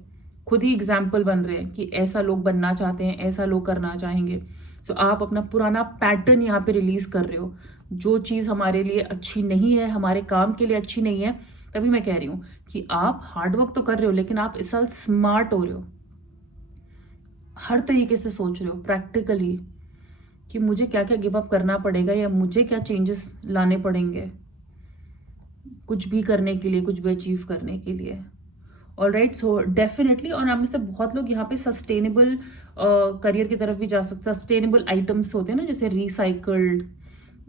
खुद ही एग्जाम्पल बन रहे हैं कि ऐसा लोग बनना चाहते हैं, ऐसा लोग करना चाहेंगे। सो आप अपना पुराना पैटर्न यहाँ पे रिलीज कर रहे हो। जो चीज हमारे लिए अच्छी नहीं है, हमारे काम के लिए अच्छी नहीं है, तभी मैं कह रही हूं कि आप हार्डवर्क तो कर रहे हो, लेकिन आप इस साल स्मार्ट हो रहे हो, हर तरीके से सोच रहे हो प्रैक्टिकली कि मुझे क्या क्या गिव अप करना पड़ेगा या मुझे क्या चेंजेस लाने पड़ेंगे कुछ भी करने के लिए, कुछ भी अचीव करने के लिए। Alright, so definitely. और आप में से बहुत लोग यहाँ पे सस्टेनेबल करियर की तरफ भी जा सकते हैं। सस्टेनेबल आइटम्स होते हैं ना, जैसे रिसाइकल्ड,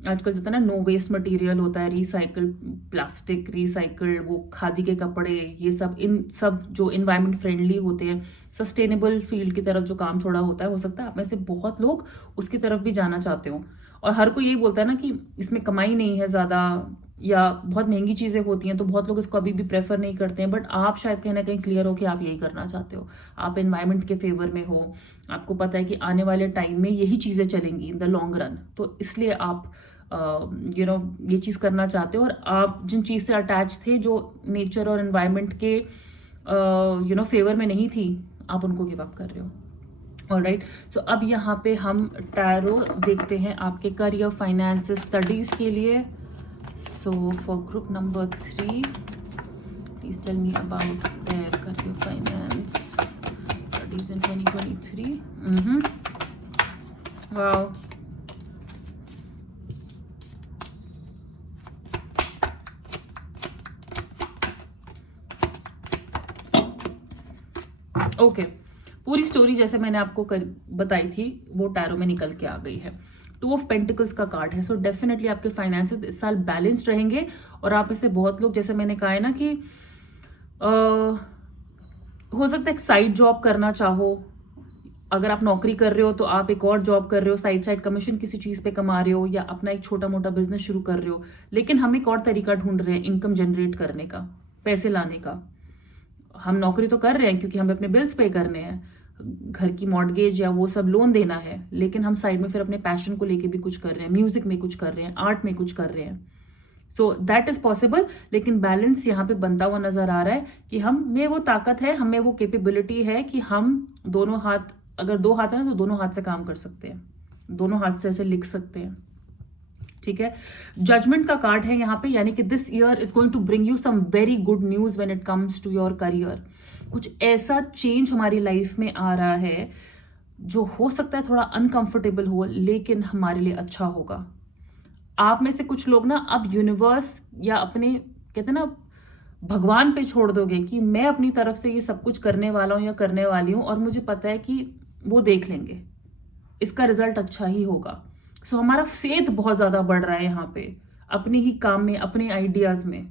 आजकल जितना ना नो वेस्ट मटेरियल होता है, रिसाइकल प्लास्टिक, रिसाइकल वो खादी के कपड़े, ये सब, इन सब जो इन्वायरमेंट फ्रेंडली होते हैं, सस्टेनेबल फील्ड की तरफ जो काम थोड़ा होता है, हो सकता है आप में से बहुत लोग उसकी तरफ भी जाना चाहते हो। और हर कोई यही बोलता है ना कि इसमें कमाई नहीं है ज़्यादा या बहुत महंगी चीज़ें होती हैं, तो बहुत लोग इसको अभी भी प्रेफर नहीं करते हैं। बट आप शायद कहीं ना कहीं क्लियर हो कि आप यही करना चाहते हो, आप एनवायरनमेंट के फेवर में हो, आपको पता है कि आने वाले टाइम में यही चीज़ें चलेंगी इन द लॉन्ग रन, तो इसलिए आप ये चीज़ करना चाहते हो। और आप जिन चीज़ से अटैच थे, जो नेचर और एनवायरनमेंट के फेवर में नहीं थी, आप उनको गिव अप कर रहे हो। ऑलराइट, सो अब यहाँ पे हम टैरो देखते हैं आपके करियर, फाइनेंस, स्टडीज के लिए। So for group number 3, please tell me about their career, finance, studies in 2023। Wow, okay, पूरी स्टोरी जैसे मैंने आपको बताई थी वो टैरो में निकल के आ गई है। 2 ऑफ पेंटिकल्स का कार्ड है। सो डेफिनेटली आपके फाइनेंसेस इस साल बैलेंस्ड रहेंगे। और आप ऐसे बहुत लोग, जैसे मैंने कहा है ना कि हो सकता है एक साइड जॉब करना चाहो। अगर आप नौकरी कर रहे हो तो आप एक और जॉब कर रहे हो, साइड कमीशन किसी चीज पे कमा रहे हो, या अपना एक छोटा मोटा बिजनेस शुरू कर रहे हो, लेकिन हम एक और तरीका ढूंढ रहे हैं इनकम जनरेट करने का, पैसे लाने का। हम नौकरी तो कर रहे हैं क्योंकि हमें अपने बिल्स पे करने हैं, घर की मॉर्गेज या वो सब लोन देना है, लेकिन हम साइड में फिर अपने पैशन को लेके भी कुछ कर रहे हैं, म्यूजिक में कुछ कर रहे हैं, आर्ट में कुछ कर रहे हैं। सो दैट इज पॉसिबल। लेकिन बैलेंस यहाँ पे बनता हुआ नजर आ रहा है कि हम में वो ताकत है, हमें वो कैपेबिलिटी है कि हम दोनों हाथ, अगर 2 हाथ है ना तो दोनों हाथ से काम कर सकते हैं, दोनों हाथ से ऐसे लिख सकते हैं। ठीक है, जजमेंट का कार्ड है यहाँ पे, यानी कि this year is going to bring you some very good news when it comes to your career. कुछ ऐसा चेंज हमारी लाइफ में आ रहा है जो हो सकता है थोड़ा अनकंफर्टेबल हो, लेकिन हमारे लिए अच्छा होगा। आप में से कुछ लोग ना अब यूनिवर्स या अपने, कहते हैं ना, भगवान पे छोड़ दोगे कि मैं अपनी तरफ से ये सब कुछ करने वाला हूं या करने वाली हूं, और मुझे पता है कि वो देख लेंगे, इसका रिजल्ट अच्छा ही होगा। सो हमारा फेथ बहुत ज्यादा बढ़ रहा है यहाँ पे, अपने ही काम में, अपने आइडियाज में।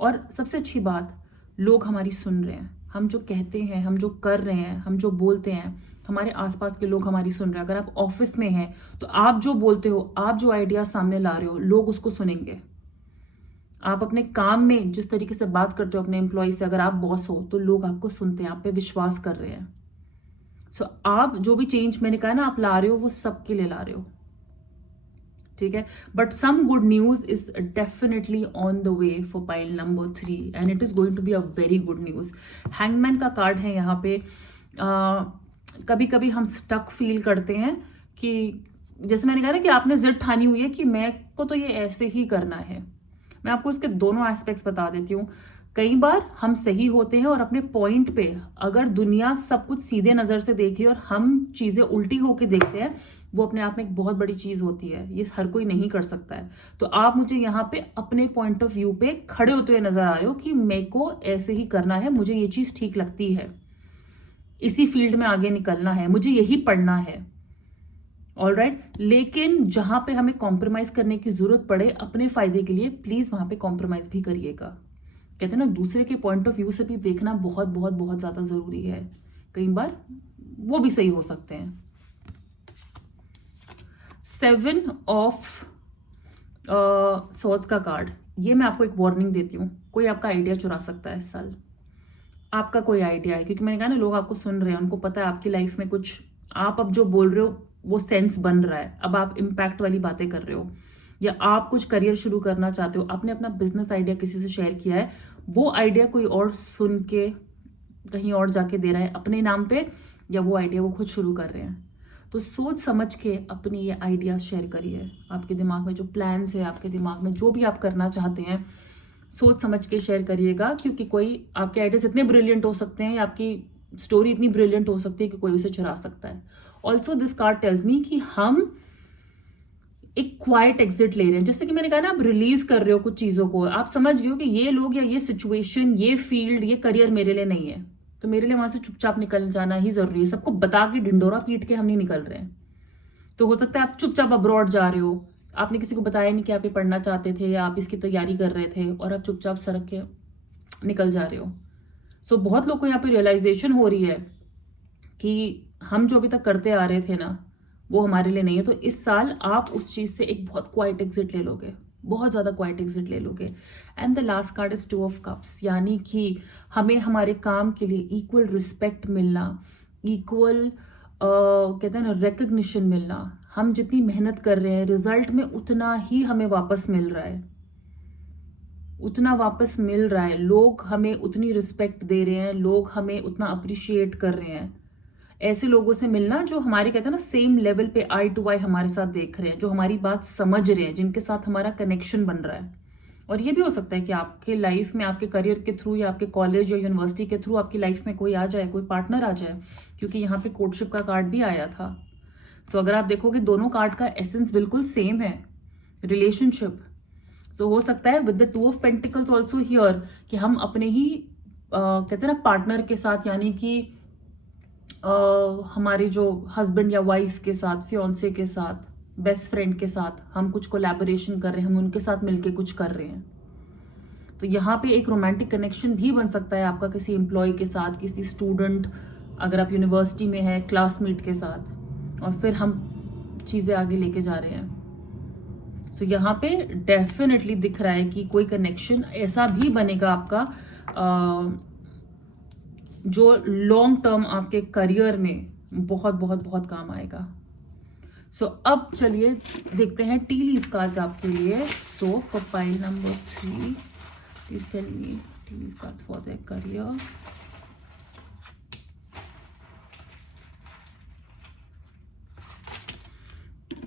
और सबसे अच्छी बात, लोग हमारी सुन रहे हैं, हम जो कहते हैं, हम जो कर रहे हैं, हम जो बोलते हैं, हमारे आसपास के लोग हमारी सुन रहे हैं। अगर आप ऑफिस में हैं तो आप जो बोलते हो, आप जो आइडिया सामने ला रहे हो, लोग उसको सुनेंगे। आप अपने काम में जिस तरीके से बात करते हो अपने एम्प्लॉय से, अगर आप बॉस हो तो लोग आपको सुनते हैं, आप पे विश्वास कर रहे हैं। सो आप जो भी चेंज मैंने कहा ना आप ला रहे हो, वो सबके लिए ला रहे हो। ठीक है, but some good news is definitely on the way for pile number 3 and it is going to be a very good news. Hangman का कार्ड है यहाँ पे। कभी कभी हम स्टक फील करते हैं कि, जैसे मैंने कहा ना कि आपने जिद ठानी हुई है कि मैं को तो ये ऐसे ही करना है। मैं आपको इसके दोनों एस्पेक्ट्स बता देती हूँ। कई बार हम सही होते हैं और अपने पॉइंट पे अगर दुनिया सब कुछ सीधे नजर से देखे और हम चीजें उल्टी होके देखते हैं, वो अपने आप में एक बहुत बड़ी चीज होती है। ये हर कोई नहीं कर सकता है। तो आप मुझे यहाँ पे अपने पॉइंट ऑफ व्यू पे खड़े होते हुए नजर आ रहे हो कि मेरे को ऐसे ही करना है, मुझे ये चीज ठीक लगती है, इसी फील्ड में आगे निकलना है, मुझे यही पढ़ना है। ऑलराइट, लेकिन जहां पे हमें कॉम्प्रोमाइज करने की जरूरत पड़े अपने फायदे के लिए, प्लीज वहां पे कॉम्प्रोमाइज भी करिएगा। कहते हैं ना, दूसरे के पॉइंट ऑफ व्यू से भी देखना बहुत बहुत बहुत ज्यादा जरूरी है। कई बार वो भी सही हो सकते हैं। 7 ऑफ सॉर्ड्स का कार्ड, ये मैं आपको एक वार्निंग देती हूँ, कोई आपका आइडिया चुरा सकता है इस साल। आपका कोई आइडिया है, क्योंकि मैंने कहा ना, लोग आपको सुन रहे हैं, उनको पता है आपकी लाइफ में कुछ, आप अब जो बोल रहे हो वो सेंस बन रहा है, अब आप इम्पैक्ट वाली बातें कर रहे हो, या आप कुछ करियर शुरू करना चाहते हो, आपने अपना बिजनेस आइडिया किसी से शेयर किया है, वो आइडिया कोई और सुन के कहीं और जाके दे रहा है अपने नाम पे, या वो आइडिया वो खुद शुरू कर रहे हैं। तो सोच समझ के अपनी ये आइडिया शेयर करिए। आपके दिमाग में जो प्लान्स है, आपके दिमाग में जो भी आप करना चाहते हैं, सोच समझ के शेयर करिएगा, क्योंकि कोई, आपके आइडियाज इतने ब्रिलियंट हो सकते हैं, आपकी स्टोरी इतनी ब्रिलियंट हो सकती है कि कोई उसे चुरा सकता है। Also this card tells me कि हम एक क्वाइट एग्जिट ले रहे हैं। जैसे कि मैंने कहा ना, आप रिलीज कर रहे हो कुछ चीजों को, आप समझ गए हो कि ये लोग या ये सिचुएशन, ये फील्ड, ये करियर मेरे लिए नहीं है, तो मेरे लिए वहां से चुपचाप निकल जाना ही जरूरी है। सबको बता के ढिंडोरा पीट के हम नहीं निकल रहे हैं। तो हो सकता है आप चुपचाप अब्रॉड जा रहे हो, आपने किसी को बताया नहीं कि आप ये पढ़ना चाहते थे या आप इसकी तैयारी कर रहे थे, और आप चुपचाप सड़क के निकल जा रहे हो। सो बहुत लोग को यहाँ पे रियलाइजेशन हो रही है कि हम जो अभी तक करते आ रहे थे ना, वो हमारे लिए नहीं है। तो इस साल आप उस चीज से एक बहुत क्वाइट एग्जिट ले लोगे, बहुत ज्यादा क्वाइट एग्जिट ले लोगे। And the last card is 2 of cups, यानी कि हमें हमारे काम के लिए इक्वल रिस्पेक्ट मिलना, इक्वल कहते हैं ना रिकग्निशन मिलना। हम जितनी मेहनत कर रहे हैं, रिजल्ट में उतना ही हमें वापस मिल रहा है, उतना वापस मिल रहा है। लोग हमें उतनी रिस्पेक्ट दे रहे हैं, लोग हमें उतना अप्रिशिएट कर रहे हैं। ऐसे लोगों से मिलना जो हमारे, कहते हैं ना, सेम लेवल पे आई टू आई हमारे साथ देख रहे हैं, जो हमारी बात समझ रहे हैं, जिनके साथ हमारा कनेक्शन बन रहा है। और ये भी हो सकता है कि आपके लाइफ में, आपके करियर के थ्रू या आपके कॉलेज या यूनिवर्सिटी के थ्रू आपकी लाइफ में कोई आ जाए, कोई पार्टनर आ जाए, क्योंकि यहाँ पे कोर्टशिप का कार्ड भी आया था। सो अगर आप देखोगे, दोनों कार्ड का एसेंस बिल्कुल सेम है, रिलेशनशिप। सो हो सकता है with the 2 of pentacles also here कि हम अपने ही कहते हैं ना पार्टनर के साथ, यानी कि हमारे जो हस्बैंड या वाइफ के साथ, फियोंसे के साथ, बेस्ट फ्रेंड के साथ हम कुछ कोलैबोरेशन कर रहे हैं, हम उनके साथ मिलके कुछ कर रहे हैं। तो यहाँ पे एक रोमांटिक कनेक्शन भी बन सकता है आपका किसी एम्प्लॉय के साथ, किसी स्टूडेंट, अगर आप यूनिवर्सिटी में है, क्लासमेट के साथ, और फिर हम चीजें आगे लेके जा रहे हैं। सो यहाँ पे डेफिनेटली दिख रहा है कि कोई कनेक्शन ऐसा भी बनेगा आपका जो लॉन्ग टर्म आपके करियर में बहुत बहुत बहुत काम आएगा। सो अब चलिए देखते हैं टी लीफ कार्ड्स आपके लिए। So for pile number 3, please tell me tea leaf cards for their career.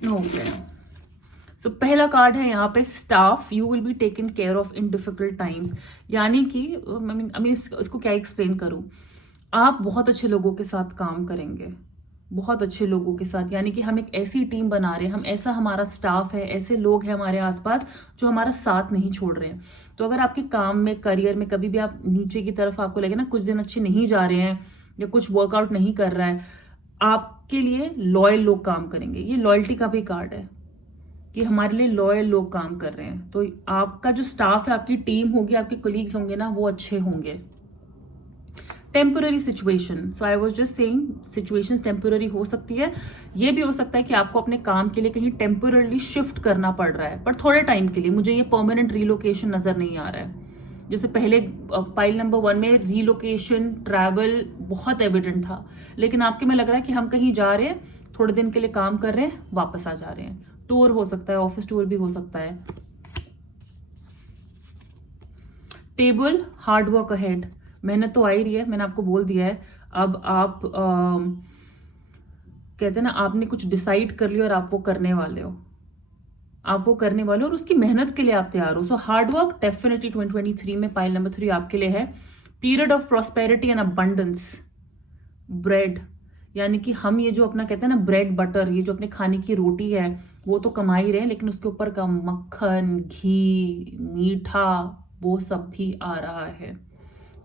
Okay, so पहला कार्ड है यहाँ पे staff, you will be taken care of in difficult times. यानी कि इसको क्या एक्सप्लेन करूं, आप बहुत अच्छे लोगों के साथ काम करेंगे, बहुत अच्छे लोगों के साथ, यानी कि हम एक ऐसी टीम बना रहे हैं, हम ऐसा, हमारा स्टाफ है, ऐसे लोग हैं हमारे आसपास जो हमारा साथ नहीं छोड़ रहे हैं। तो अगर आपके काम में, करियर में कभी भी आप नीचे की तरफ आपको लगे ना कुछ दिन अच्छे नहीं जा रहे हैं या कुछ वर्कआउट नहीं कर रहा है, आपके लिए लॉयल लोग काम करेंगे। ये लॉयल्टी का भी कार्ड है कि हमारे लिए लॉयल लोग काम कर रहे हैं। तो आपका जो स्टाफ है, आपकी टीम होगी, आपके कोलीग्स होंगे ना, वो अच्छे होंगे। Temporary situation, so I was just saying situation temporary हो सकती है। ये भी हो सकता है कि आपको अपने काम के लिए कहीं टेम्पोररली शिफ्ट करना पड़ रहा है, पर थोड़े टाइम के लिए। मुझे ये परमानेंट रीलोकेशन नजर नहीं आ रहा है। जैसे पहले पाइल नंबर 1 में रीलोकेशन, ट्रैवल बहुत एविडेंट था, लेकिन आपके में लग रहा है कि हम कहीं जा रहे हैं, थोड़े दिन के लिए काम कर रहे हैं, वापस आ जा रहे हैं। टूर हो सकता है, ऑफिस टूर भी हो सकता है। टेबल, हार्ड वर्क अहेड, मेहनत तो आ ही रही है, मैंने आपको बोल दिया है। अब आप कहते हैं ना, आपने कुछ डिसाइड कर लिया और आप वो करने वाले हो। आप वो करने वाले हो और उसकी मेहनत के लिए आप तैयार हो. सो हार्ड वर्क डेफिनेटली 2023 में पाइल नंबर 3 आपके लिए है. Period of prosperity and abundance. Bread, यानी कि हम ये जो अपना कहते हैं ना ब्रेड बटर, ये जो अपने खाने की रोटी है वो तो कमा ही रहे हैं, लेकिन उसके ऊपर का मक्खन, घी, मीठा, वो सब भी आ रहा है.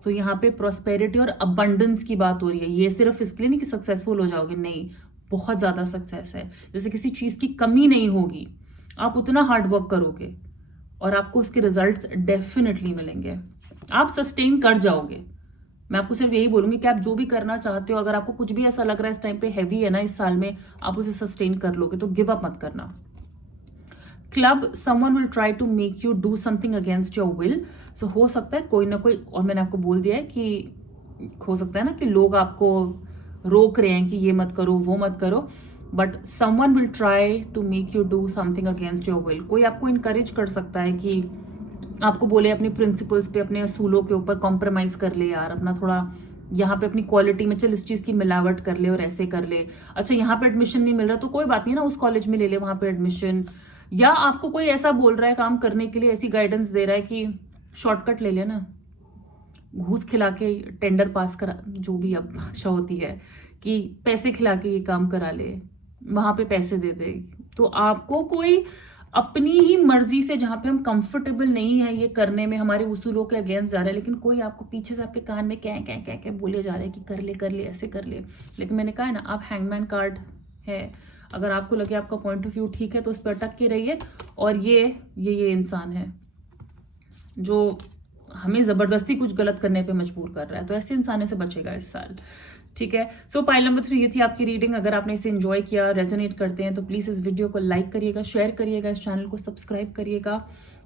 तो यहाँ पे प्रॉस्पेरिटी और अबंडेंस की बात हो रही है. ये सिर्फ इसके लिए नहीं कि सक्सेसफुल हो जाओगे, नहीं, बहुत ज्यादा सक्सेस है. जैसे किसी चीज की कमी नहीं होगी, आप उतना हार्ड वर्क करोगे और आपको उसके रिजल्ट्स डेफिनेटली मिलेंगे. आप सस्टेन कर जाओगे. मैं आपको सिर्फ यही बोलूंगी कि आप जो भी करना चाहते हो, अगर आपको कुछ भी ऐसा लग रहा है इस टाइम पे हैवी है ना इस साल में, आप उसे सस्टेन कर लोगे. तो गिव अप मत करना. Club, someone will try to make you do something against your will. So हो सकता है कोई ना कोई, और मैंने आपको बोल दिया है कि हो सकता है ना कि लोग आपको रोक रहे हैं कि ये मत करो, वो मत करो, but someone will try to make you do something against your will. कोई आपको इनकरेज कर सकता है कि आपको बोले अपने प्रिंसिपल्स पे, अपने असूलों के ऊपर कॉम्प्रोमाइज कर ले यार, अपना थोड़ा यहाँ पे अपनी क्वालिटी में चल इस चीज की मिलावट कर ले और ऐसे कर ले. अच्छा यहाँ पे एडमिशन नहीं मिल रहा तो कोई बात नहीं ना, उस कॉलेज में ले ले वहां पे एडमिशन. या आपको कोई ऐसा बोल रहा है काम करने के लिए, ऐसी गाइडेंस दे रहा है कि शॉर्टकट ले लेना, घूस खिला के टेंडर पास करा, जो भी अब भाषा होती है, कि पैसे खिला के ये काम करा ले, वहां पे पैसे दे दे. तो आपको कोई अपनी ही मर्जी से, जहां पे हम कंफर्टेबल नहीं है ये करने में, हमारे उसूलों के अगेंस्ट जा रहा है, लेकिन कोई आपको पीछे से आपके कान में क्या क्या क्या क्या बोले जा रहे हैं कि कर ले ऐसे कर ले. लेकिन मैंने कहा है ना, आप हैंगमैन कार्ड है, अगर आपको लगे आपका पॉइंट ऑफ व्यू ठीक है तो उस पर अटक के रहिए. और ये इंसान है जो हमें जबरदस्ती कुछ गलत करने पे मजबूर कर रहा है, तो ऐसे इंसानों से बचेगा इस साल. ठीक है. सो पाइल नंबर 3 ये थी आपकी रीडिंग. अगर आपने इसे एंजॉय किया, रेजोनेट करते हैं, तो प्लीज इस वीडियो को लाइक करिएगा, शेयर करिएगा, इस चैनल को सब्सक्राइब करिएगा.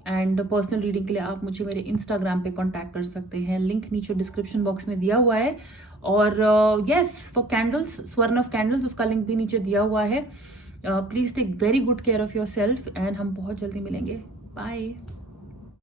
एंड पर्सनल रीडिंग के लिए आप मुझे मेरे इंस्टाग्राम पे कांटेक्ट कर सकते हैं, लिंक नीचे डिस्क्रिप्शन बॉक्स में दिया हुआ है. और yes, for candles, Swarn of candles, उसका लिंक भी नीचे दिया हुआ है. Please take very good care of your self and हम बहुत जल्दी मिलेंगे. बाय.